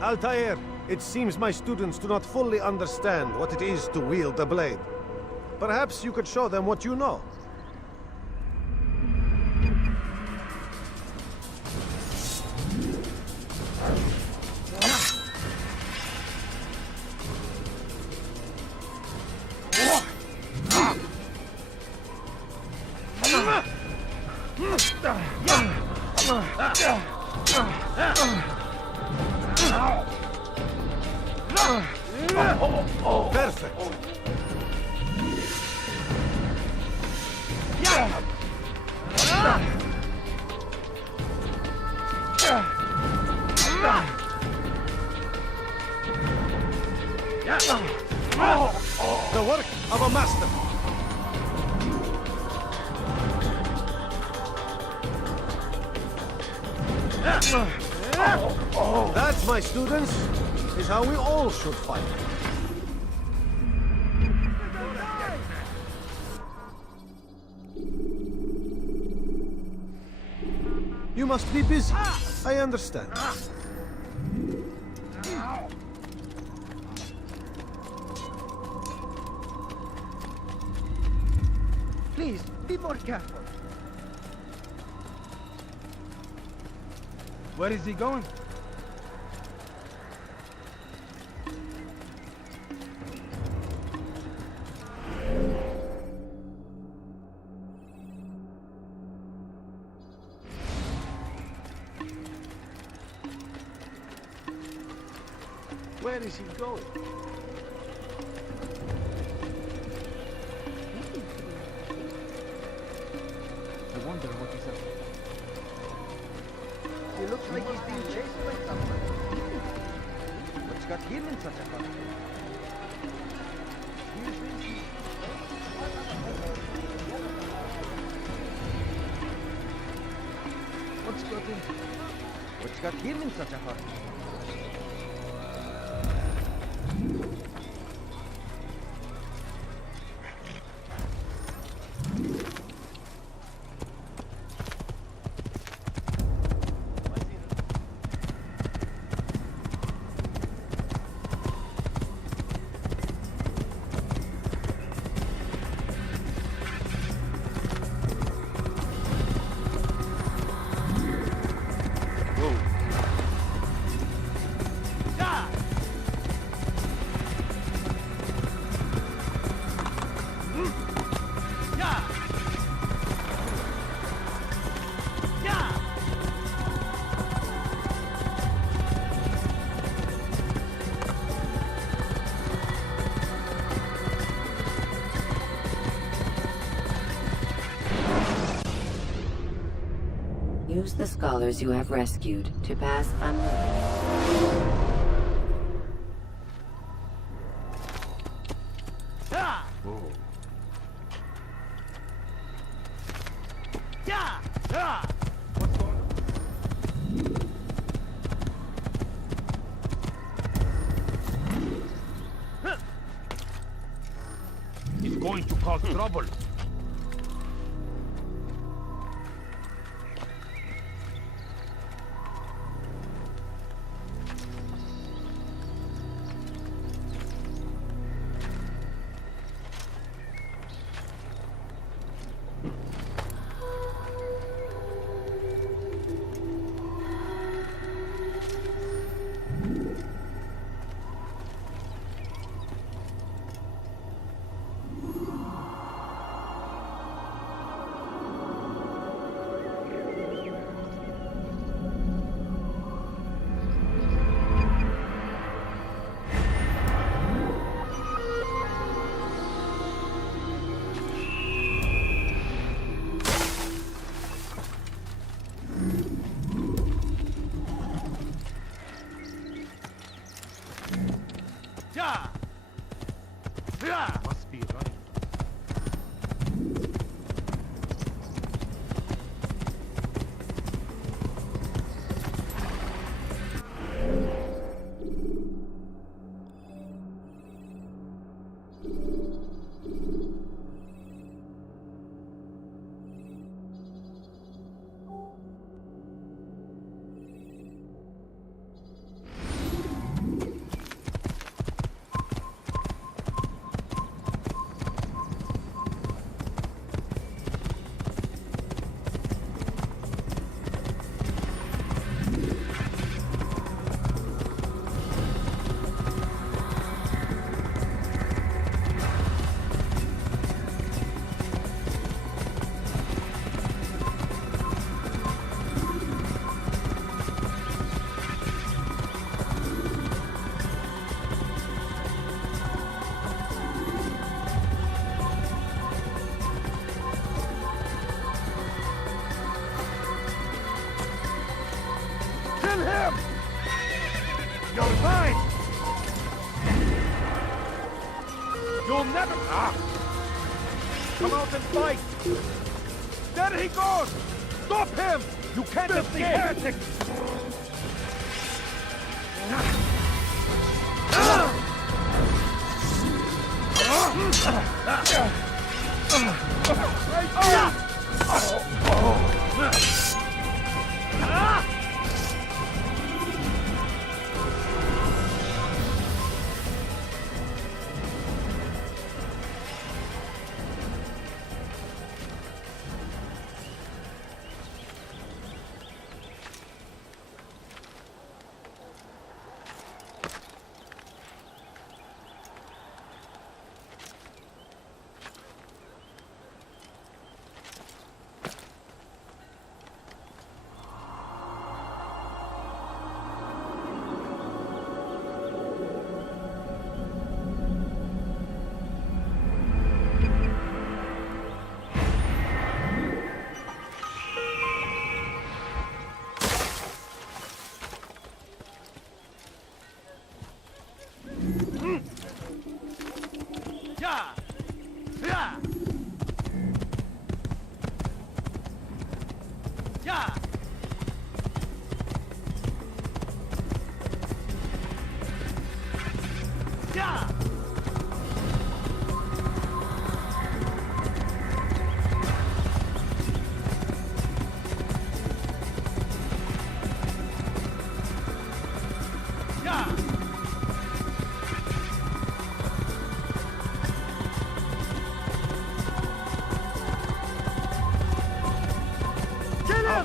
Altair, it seems my students do not fully understand what it is to wield a blade. Perhaps you could show them what you know. Perfect. The work of a master. That, my students, is how we all should fight. You must be busy. I understand. Please, be more careful. Where is he going? Where is he going? I wonder what he's up to. He looks like he's being chased by someone. What's got him in such a hurry? What's got him in such a hurry? Use the scholars you have rescued to pass unnoticed. He's going to cause trouble. Must be running. Kill him! You're mine! You'll never... Ah! Come out and fight! There he goes! Stop him! You can't escape! Heretic!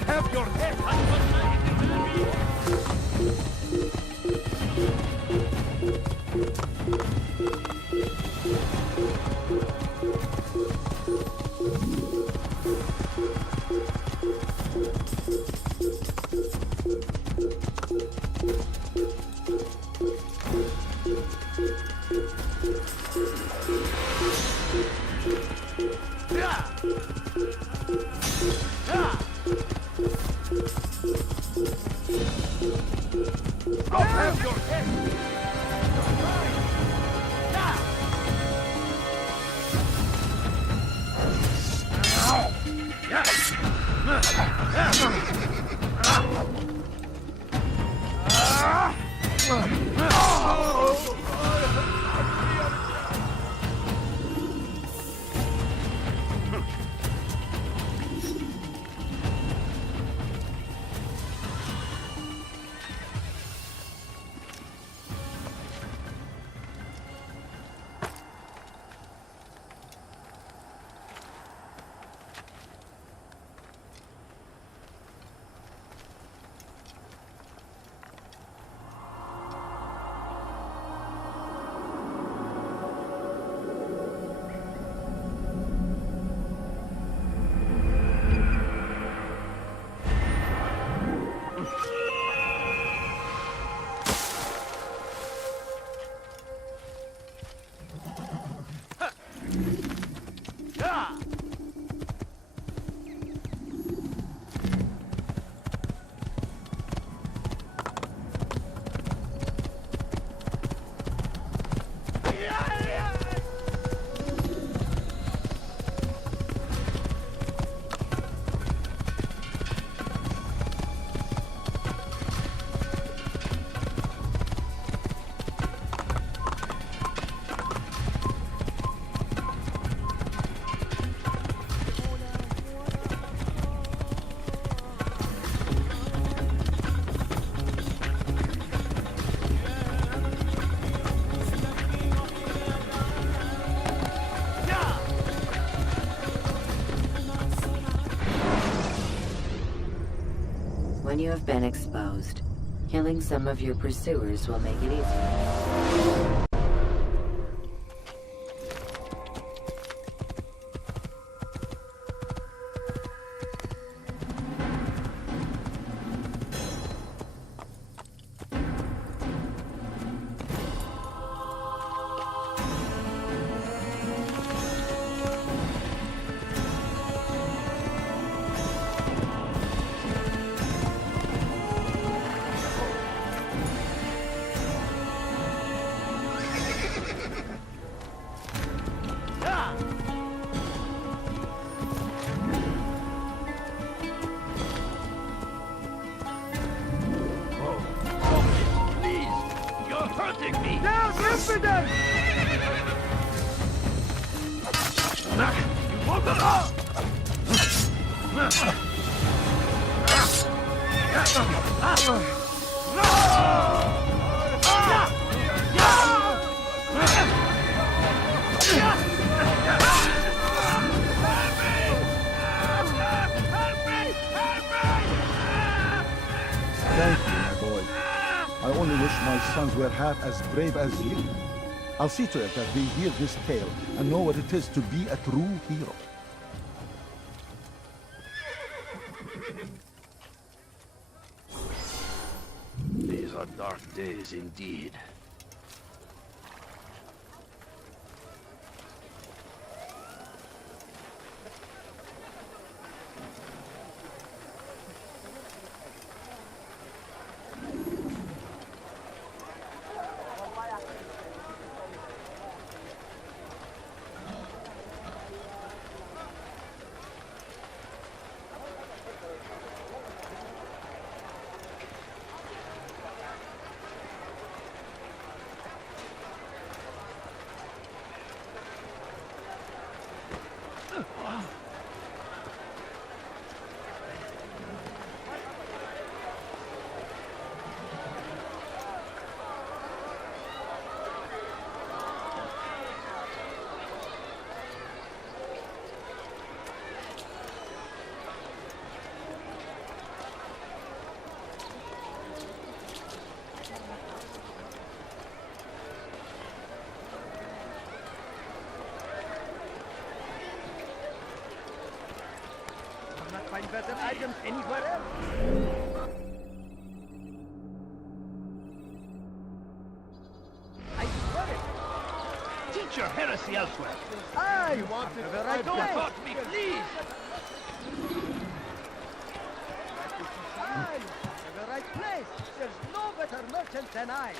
Have your head! when you have been exposed. Killing some of your pursuers will make it easier. Thank you, my boy. I only wish my sons were half as brave as you. I'll see to it that they hear this tale and know what it is to be a true hero. These are dark days indeed. Find better items anywhere else. I swear it. Teach your heresy elsewhere. I want to the right place. Don't talk to me, please. I to the right place. There's no better merchant than I.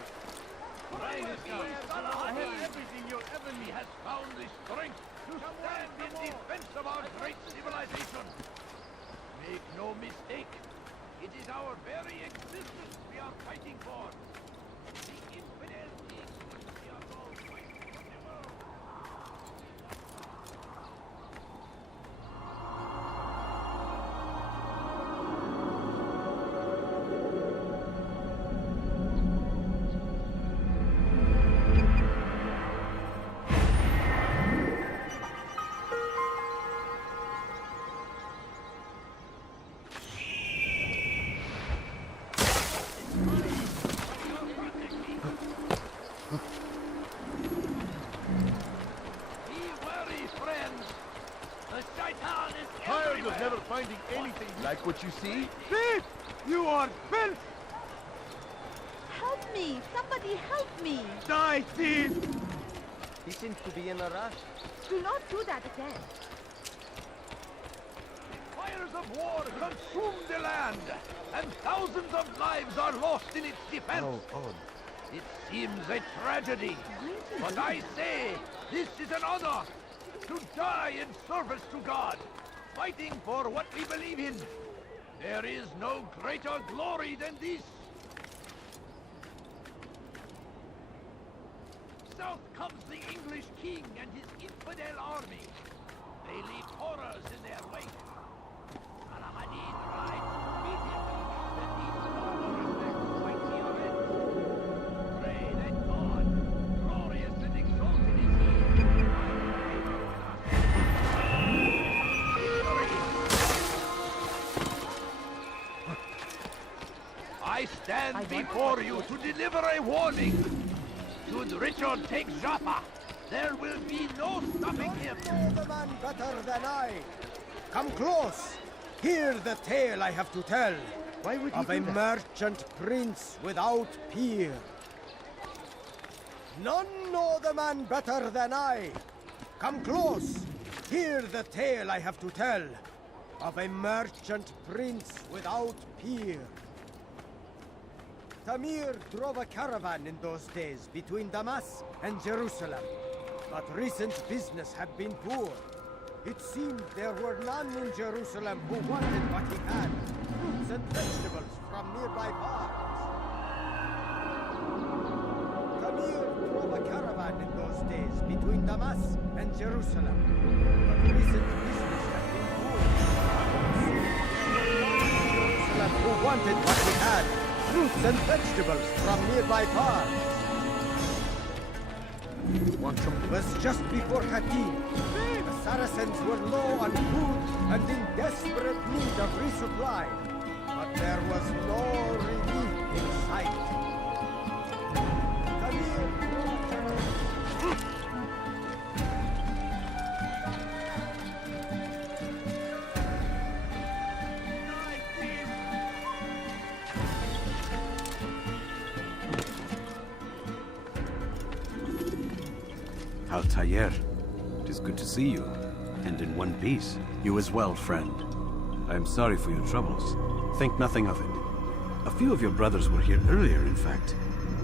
Everything you'll ever need has found the strength to stand in defense of our great civilization. Make no mistake, it is our very existence we are fighting for. The infidel king we are all fighting for the world. Finding anything. Like what you see? Thief! You are filth! Help me! Somebody help me! Die, thief! He seems to be in a rush. Do not do that again. Fires of war consume the land, and thousands of lives are lost in its defense. How odd. It seems a tragedy, but I say this is an honor to die in service to God, fighting for what we believe in. There is no greater glory than this. South comes the English king and his infidel army. They leave horrors in their wake. Aladdin rides to meet him, that needs no more respect by the event. Pray that God, glorious and exalted is he, stand before you to deliver a warning. Should Richard take Jaffa, there will be no stopping him. You know the man better than I. Come close. Hear the tale I have to tell. Why would of a merchant prince without peer. None know the man better than I. Come close. Hear the tale I have to tell of a merchant prince without peer. Tamir drove a caravan in those days between Damas and Jerusalem. But recent business had been poor. It seemed there were none in Jerusalem who wanted what he had. Fruits and vegetables from nearby farms. Tamir drove a caravan in those days between Damas and Jerusalem. But recent business had been poor. Jerusalem who wanted what he had. Fruits and vegetables from nearby farms. It was just before Khatim. The Saracens were low on food and in desperate need of resupply. But there was no relief in sight. Altair, it is good to see you, and in one piece. You as well, friend. I am sorry for your troubles. Think nothing of it. A few of your brothers were here earlier, in fact.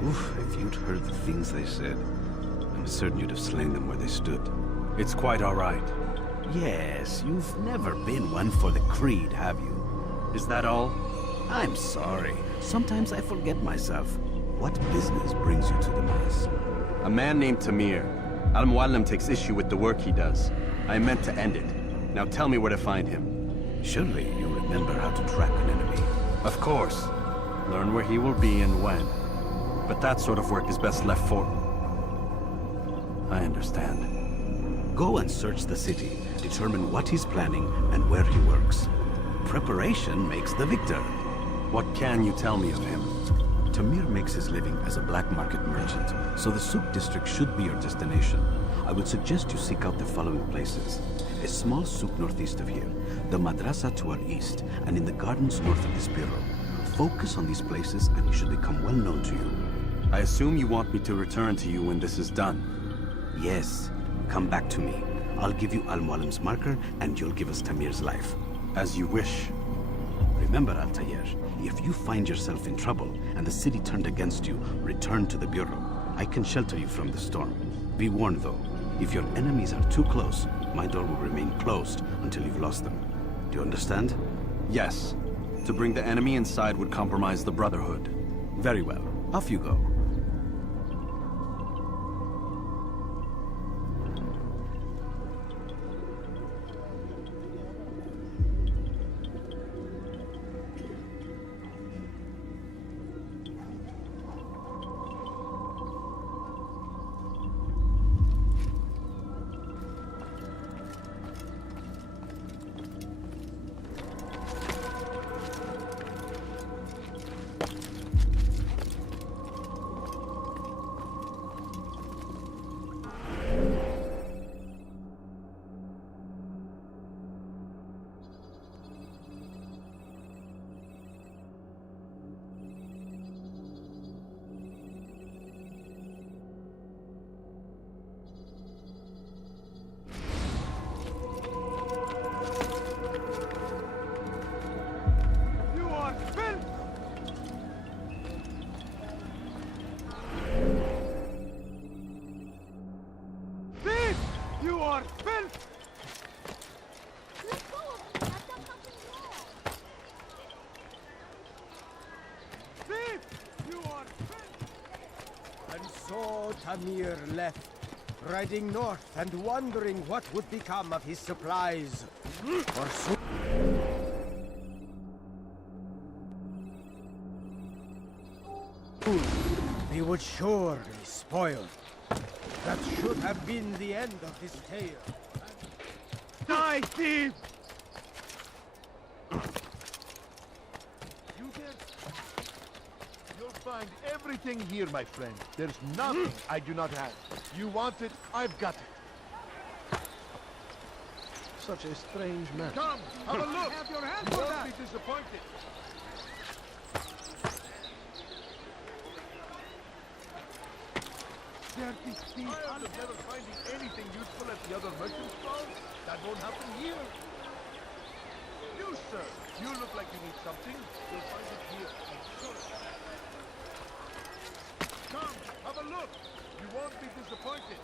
Oof, if you'd heard the things they said, I'm certain you'd have slain them where they stood. It's quite all right. Yes, you've never been one for the creed, have you? Is that all? I'm sorry. Sometimes I forget myself. What business brings you to the mass? A man named Tamir. Al-Muallim takes issue with the work he does. I meant to end it. Now tell me where to find him. Surely you remember how to track an enemy. Of course. Learn where he will be and when. But that sort of work is best left for... I understand. Go and search the city. Determine what he's planning and where he works. Preparation makes the victor. What can you tell me of him? Tamir makes his living as a black market merchant, so the souk district should be your destination. I would suggest you seek out the following places. A small souk northeast of here, the madrasa to our east, and in the gardens north of this bureau. Focus on these places and he should become well known to you. I assume you want me to return to you when this is done? Yes. Come back to me. I'll give you Al-Muallim's marker and you'll give us Tamir's life. As you wish. Remember, Altair, if you find yourself in trouble and the city turned against you, return to the bureau. I can shelter you from the storm. Be warned though, if your enemies are too close, my door will remain closed until you've lost them. Do you understand? Yes. To bring the enemy inside would compromise the Brotherhood. Very well. Off you go. Tamir left, riding north and wondering what would become of his supplies. For soon he would surely spoil. That should have been the end of his tale. Die, thief! find everything here, my friend. There's nothing I do not have. You want it, I've got it. Such a strange man. Come, have a look. Have your hand You for won't that. be disappointed. Dirty thief. I am never finding anything useful at the other merchant stalls. That won't happen here. You, sir, you look like you need something. You'll find it here, I'm sure. Come, have a look. You won't be disappointed.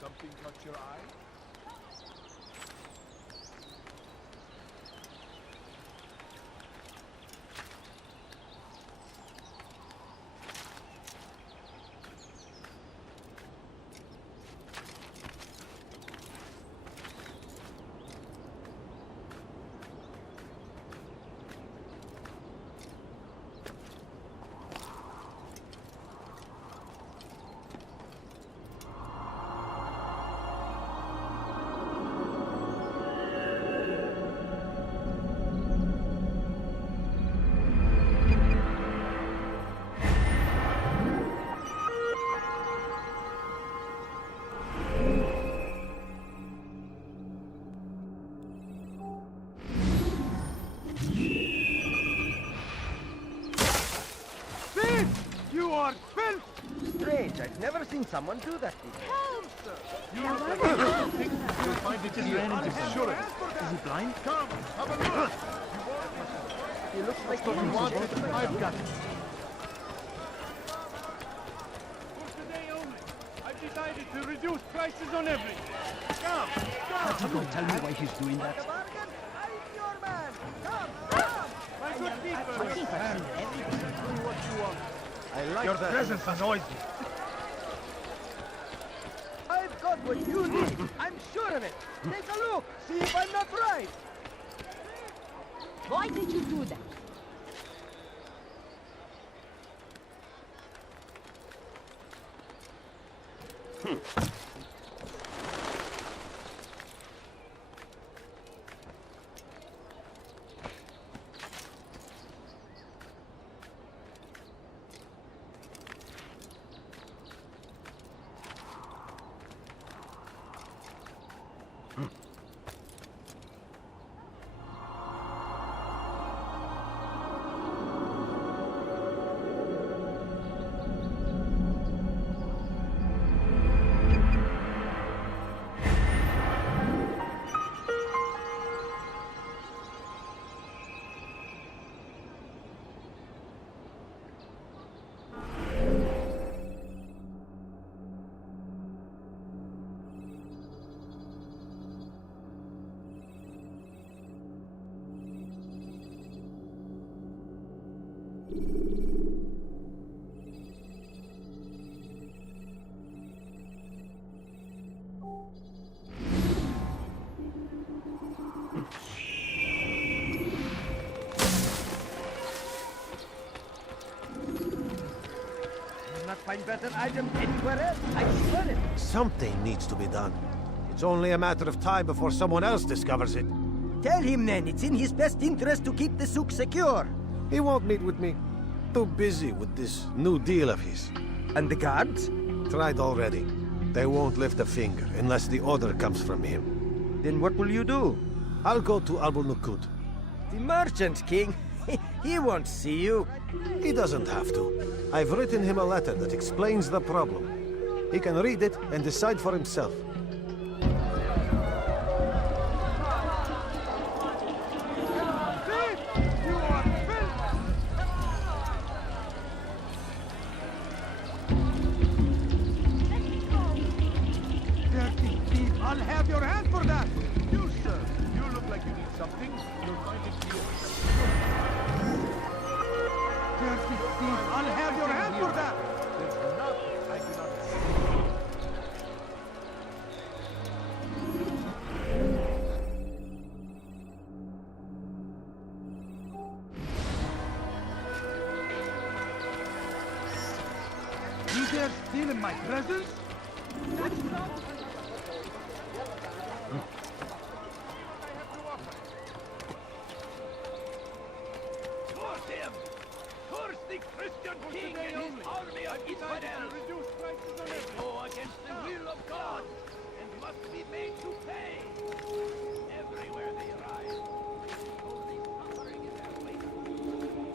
Something caught your eye? Strange, I've never seen someone do that before. Help! You look like you need something. You'll find it here, I'm sure. Is he blind? Come, have a look. He looks like You want it, I've got it. For today only, I've decided to reduce prices on everything. Come, Can't you go tell me why he's doing that? I'm your man! Come! My good people, what you want. I like Your that. presence annoys me. I've got what you need. I'm sure of it. Take a look. See if I'm not right. Why did you do that? Not find better item anywhere else. I swear it. Something needs to be done. It's only a matter of time before someone else discovers it. Tell him then, it's in his best interest to keep the souk secure. He won't meet with me. Too busy with this new deal of his. And the guards? Tried already. They won't lift a finger unless the order comes from him. Then what will you do? I'll go to Abu Nukud. The merchant king? He won't see you. He doesn't have to. I've written him a letter that explains the problem. He can read it and decide for himself. Dirty thief, I'll have your hand for that. You, sir, you look like you need something. You'll find it here. Dirty thief, I'll have your hand for that. There's nothing I do not see. dare steal in my presence? Curse him! Curse the Christian king and his army of infidels! They go against the will of God and must be made to pay! Everywhere they rise, only suffering in their wake.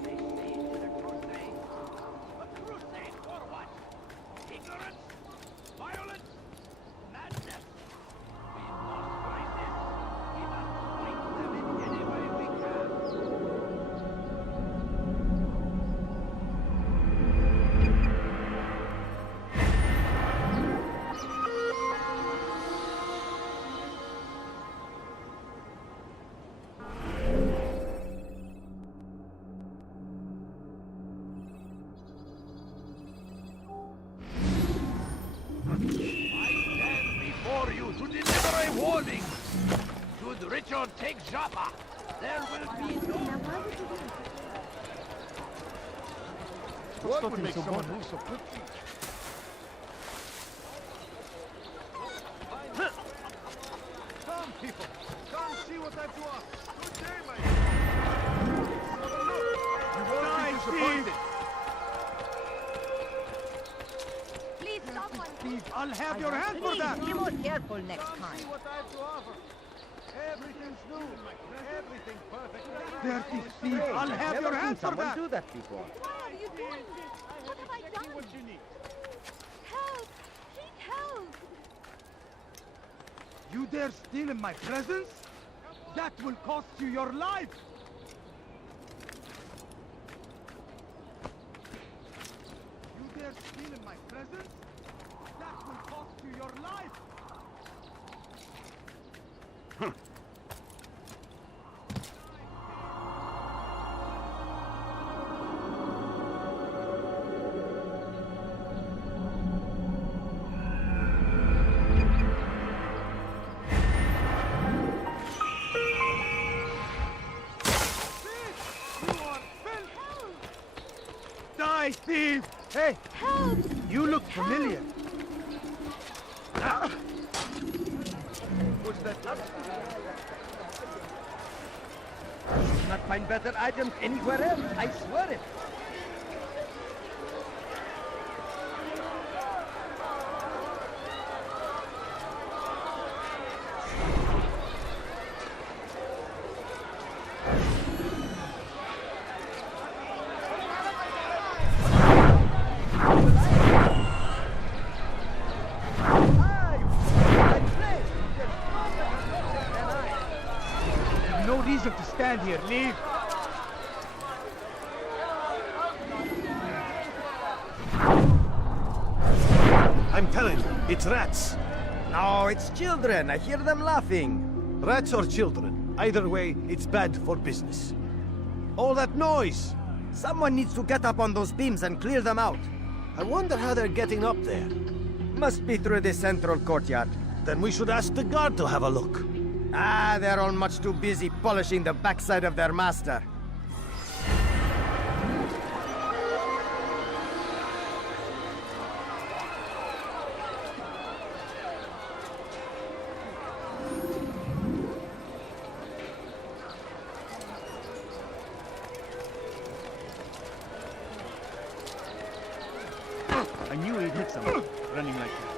They stage a crusade. A crusade for what? Ignorance? Violence? Madness? We must resist. We must fight them in any way we can. For you to deliver a warning. Should Richard take Jaffa, there will be no... What would make someone move so quickly? Come, people. Come see what I've to offer. Good day, my friend. You won't be disappointed. Please stop one. Steve, I'll have your hand for that! Be more careful next time. See what I have to offer. Everything's new. Everything perfect. Dirty Steve, I'll have your hand for that! do that before. Why are you doing this? What have I done? What you need. Help! Please help! You dare steal in my presence? That will cost you your life! You dare steal in my presence? That will cost you your life! Die, thief! Hey! Help! You look familiar. What's that? You should not find better items anywhere else, I swear it. No reason to stand here. Leave. I'm telling you, it's rats. No, it's children. I hear them laughing. Rats or children. Either way, it's bad for business. All that noise! Someone needs to get up on those beams and clear them out. I wonder how they're getting up there. Must be through the central courtyard. Then we should ask the guard to have a look. Ah, they're all much too busy polishing the backside of their master. I knew he'd hit someone, running like that.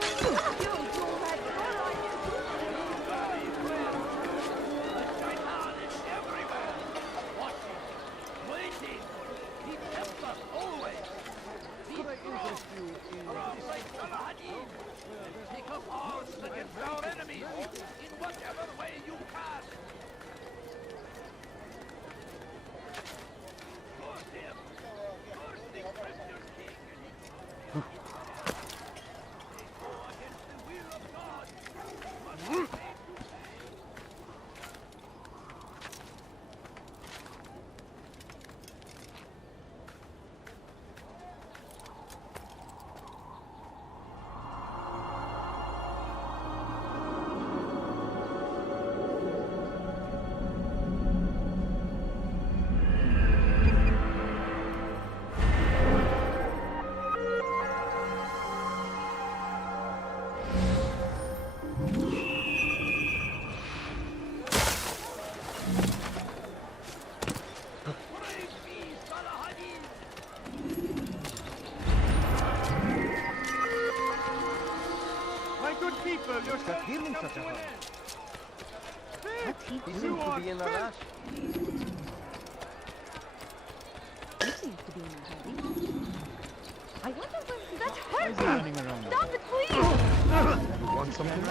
something?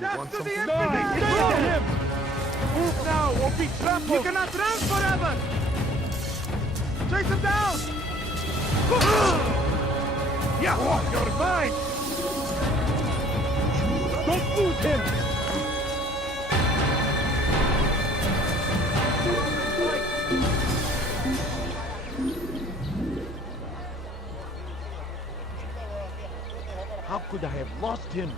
Death to the infidel! Kill him! Move now, or be trampled! You cannot run forever! Chase him down! Yeah, you're mine! Don't move him! How could I have lost him?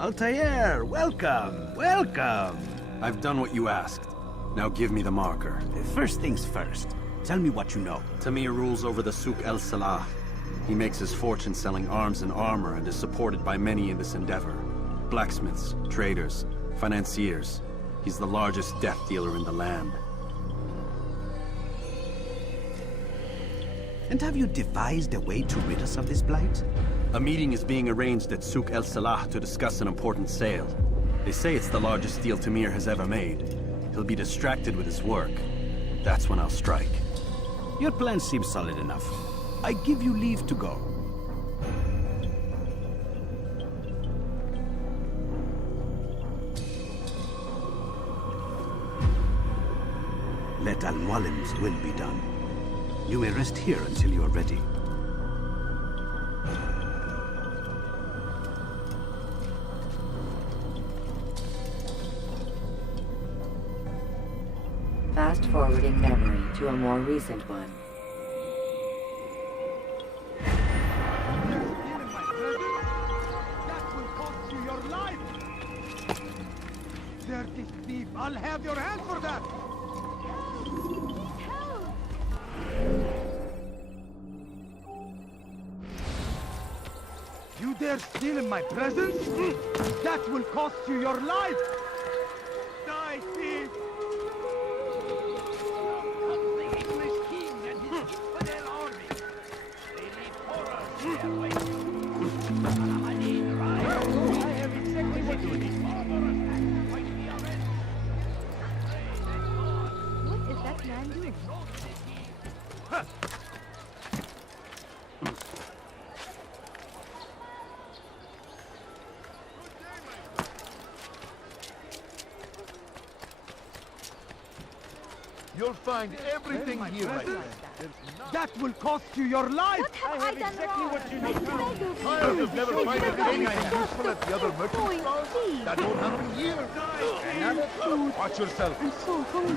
Altair, welcome, welcome. I've done what you asked. Now give me the marker. First things first. Tell me what you know. Tamir rules over the Souk El Salah. He makes his fortune selling arms and armor and is supported by many in this endeavor. Blacksmiths, traders, financiers. He's the largest death dealer in the land. And have you devised a way to rid us of this blight? A meeting is being arranged at Souk El Salah to discuss an important sale. They say it's the largest deal Tamir has ever made. He'll be distracted with his work. That's when I'll strike. Your plan seems solid enough. I give you leave to go. Let Al-Mualim's will be done. You may rest here until you are ready. Fast-forwarding memory to a more recent one. That will cost you your life! Dirty thief! I'll have your hand for that! You dare steal in my presence? That will cost you your life! Die, thief! What is that man doing? You'll find everything here right now. That will cost you your life! What have I done wrong? You'll never find anything useful at the other merchant stalls. That won't happen here. Another food. Watch yourself. I'm so hungry.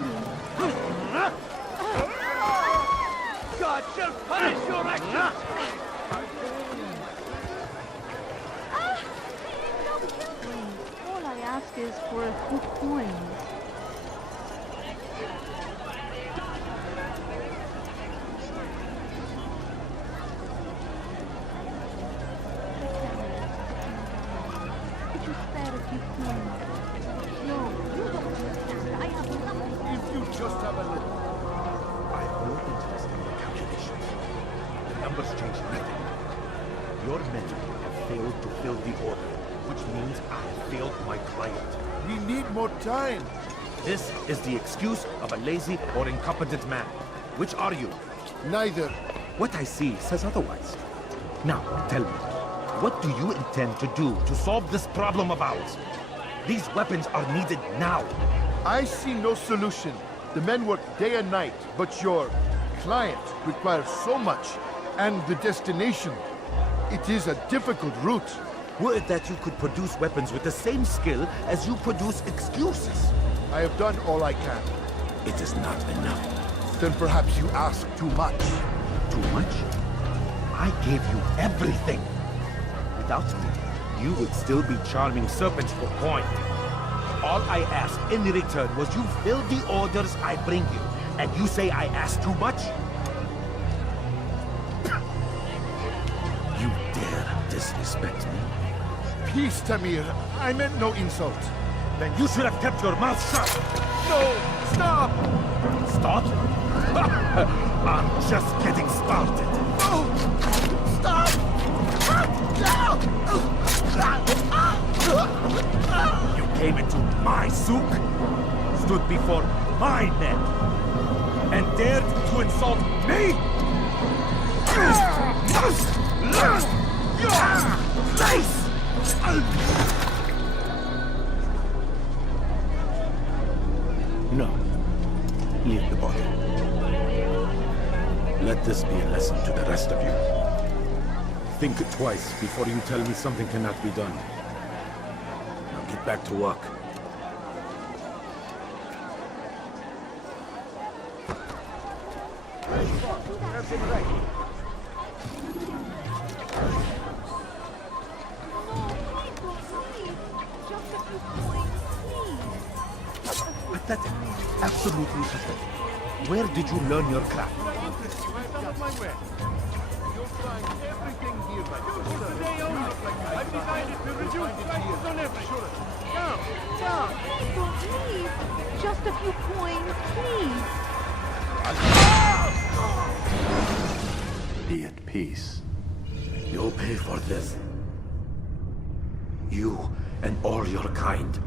God shall punish your actions! Don't kill me. All I ask is for a few coins. Just have a look. I have no interest in your calculations. The numbers change nothing. Your men have failed to fill the order, which means I have failed my client. We need more time. This is the excuse of a lazy or incompetent man. Which are you? Neither. What I see says otherwise. Now, tell me, what do you intend to do to solve this problem of ours? These weapons are needed now. I see no solution. The men work day and night, but your client requires so much, and the destination. It is a difficult route. Would that you could produce weapons with the same skill as you produce excuses. I have done all I can. It is not enough. Then perhaps you ask too much. Too much? I gave you everything. Without me, you would still be charming serpents for coin. All I ask in return was you fill the orders I bring you, and you say I ask too much? You dare disrespect me? Peace, Tamir. I meant no insult. Then you should have kept your mouth shut. No! Stop! Stop? I'm just getting started. No! Stop! You came into my souk, stood before my men, and dared to insult me? No. Leave the body. Let this be a lesson to the rest of you. Think it twice before you tell me something cannot be done. Now get back to work. Pathetic. Absolutely pathetic. Where did you learn your craft? I've decided to reduce prices on everything. Down, down. Don't leave. Just a few coins, please. Be at peace. You'll pay for this. You and all your kind.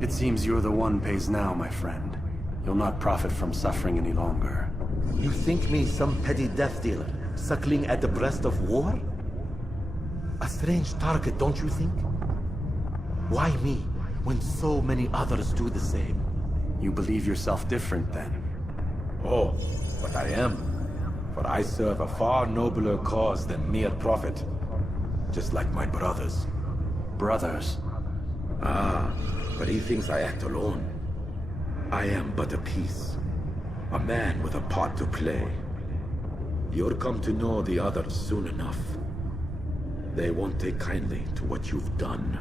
It seems you're the one pays now, my friend. You'll not profit from suffering any longer. You think me some petty death dealer, suckling at the breast of war? A strange target, don't you think? Why me, when so many others do the same? You believe yourself different, then? Oh, but I am. For I serve a far nobler cause than mere profit. Just like my brothers. Brothers? Ah, but he thinks I act alone. I am but a piece. A man with a part to play. You'll come to know the others soon enough. They won't take kindly to what you've done.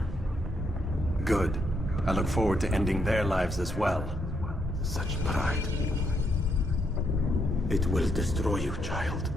Good. I look forward to ending their lives as well. Such pride. It will destroy you, child.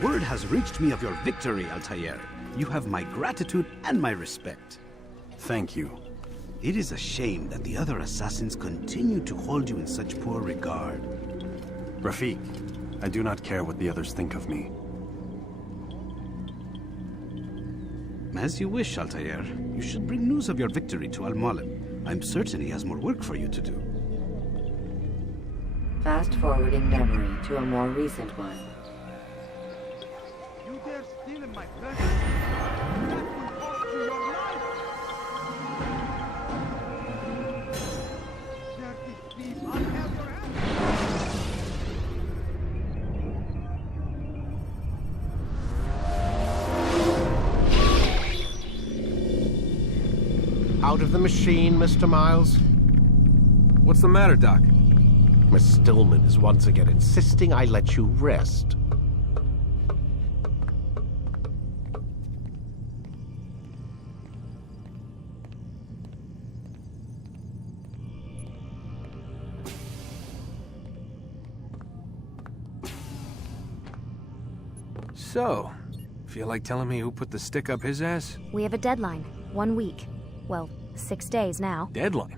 Word has reached me of your victory, Altair. You have my gratitude and my respect. Thank you. It is a shame that the other assassins continue to hold you in such poor regard. Rafiq, I do not care what the others think of me. As you wish, Altair. You should bring news of your victory to Al-Mualim. I'm certain he has more work for you to do. Fast-forwarding memory to a more recent one. You dare steal in my presence? That will cost you your life! Dirty thief, I'll have your head! Out of the machine, Mr. Miles. What's the matter, Doc? Miss Stillman is once again insisting I let you rest. So, feel like telling me who put the stick up his ass? We have a deadline. 1 week. Well, 6 days now. Deadline?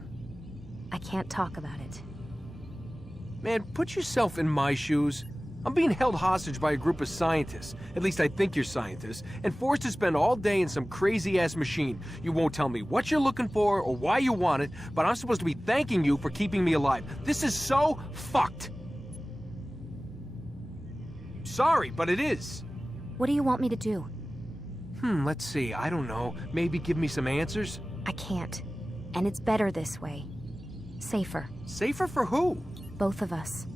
I can't talk about it. Man, put yourself in my shoes. I'm being held hostage by a group of scientists. At least I think you're scientists. And forced to spend all day in some crazy-ass machine. You won't tell me what you're looking for or why you want it, but I'm supposed to be thanking you for keeping me alive. This is so fucked. Sorry, but it is. What do you want me to do? Let's see. I don't know. Maybe give me some answers? I can't. And it's better this way. Safer. Safer for who? Both of us.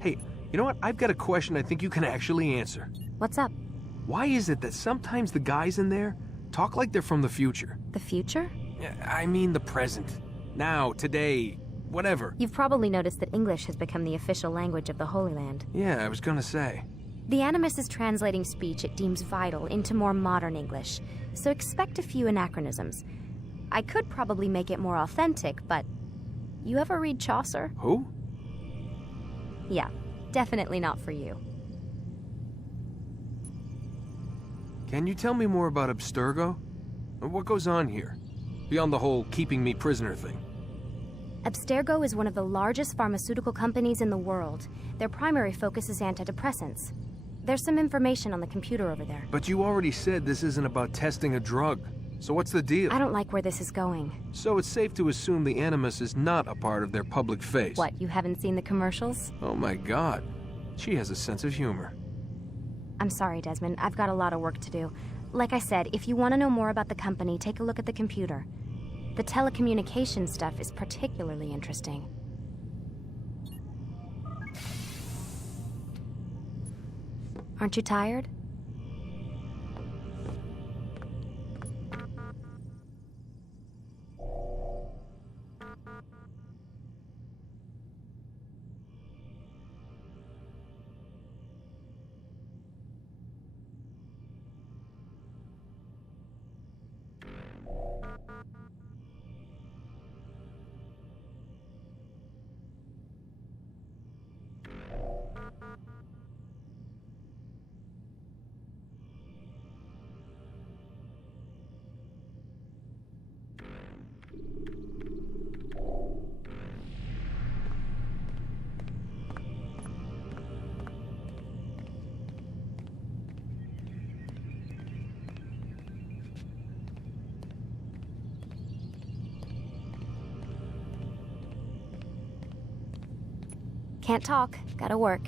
Hey, you know what? I've got a question I think you can actually answer. What's up? Why is it that sometimes the guys in there talk like they're from the future? The future? I mean the present. Now, today, whatever. You've probably noticed that English has become the official language of the Holy Land. Yeah, I was gonna say. The Animus is translating speech it deems vital into more modern English, so expect a few anachronisms. I could probably make it more authentic, but... You ever read Chaucer? Who? Yeah, definitely not for you. Can you tell me more about Abstergo? What goes on here? Beyond the whole keeping me prisoner thing. Abstergo is one of the largest pharmaceutical companies in the world. Their primary focus is antidepressants. There's some information on the computer over there. But you already said this isn't about testing a drug. So what's the deal? I don't like where this is going. So it's safe to assume the Animus is not a part of their public face. What, you haven't seen the commercials? Oh my god. She has a sense of humor. I'm sorry, Desmond. I've got a lot of work to do. Like I said, if you want to know more about the company, take a look at the computer. The telecommunication stuff is particularly interesting. Aren't you tired? Can't talk. Gotta work.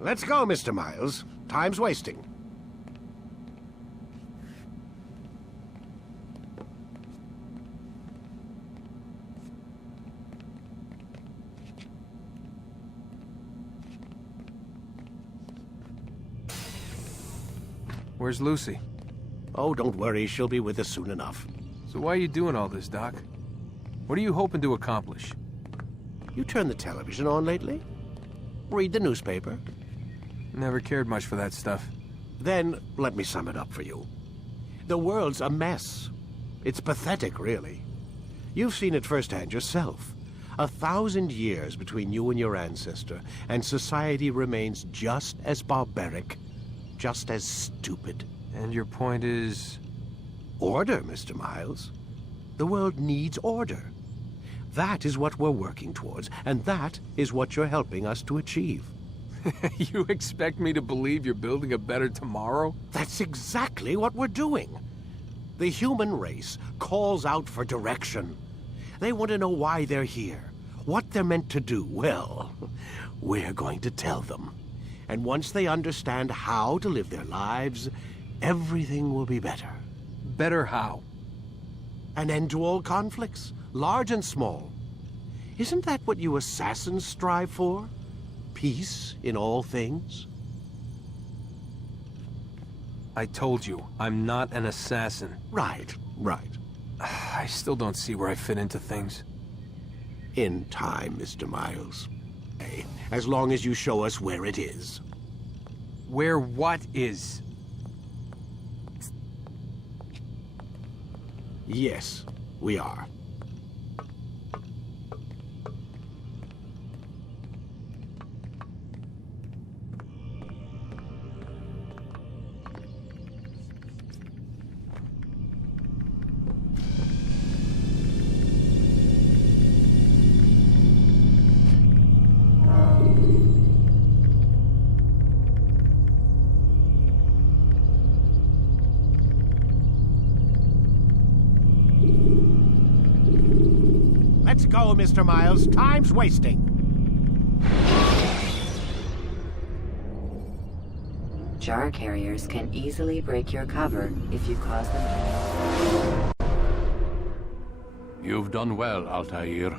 Let's go, Mr. Miles. Time's wasting. Where's Lucy? Oh, don't worry. She'll be with us soon enough. So why are you doing all this, Doc? What are you hoping to accomplish? You turned the television on lately? Read the newspaper? Never cared much for that stuff. Then, let me sum it up for you. The world's a mess. It's pathetic, really. You've seen it firsthand yourself. 1,000 years between you and your ancestor, and society remains just as barbaric, just as stupid. And your point is? Order, Mr. Miles. The world needs order. That is what we're working towards, and that is what you're helping us to achieve. You expect me to believe you're building a better tomorrow? That's exactly what we're doing. The human race calls out for direction. They want to know why they're here, what they're meant to do. Well, we're going to tell them. And once they understand how to live their lives, everything will be better. Better how? An end to all conflicts, large and small. Isn't that what you assassins strive for? Peace in all things? I told you, I'm not an assassin. Right, right. I still don't see where I fit into things. In time, Mr. Miles. As long as you show us where it is. Where what is? Yes, we are. Let's go, Mr. Miles. Time's wasting. Jar carriers can easily break your cover if you cause them to. You've done well, Altair.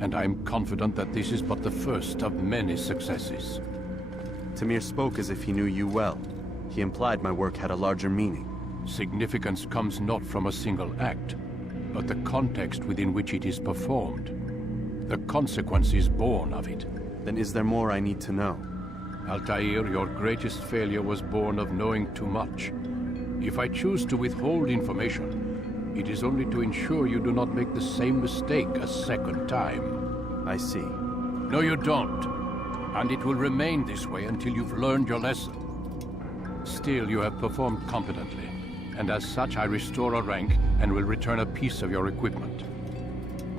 And I'm confident that this is but the first of many successes. Tamir spoke as if he knew you well. He implied my work had a larger meaning. Significance comes not from a single act, but the context within which it is performed. The consequences born of it. Then is there more I need to know? Altair, your greatest failure was born of knowing too much. If I choose to withhold information, it is only to ensure you do not make the same mistake a second time. I see. No, you don't. And it will remain this way until you've learned your lesson. Still, you have performed competently. And as such, I restore a rank and will return a piece of your equipment.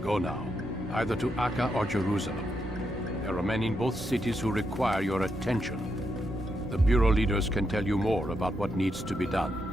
Go now, either to Akka or Jerusalem. There are men in both cities who require your attention. The Bureau leaders can tell you more about what needs to be done.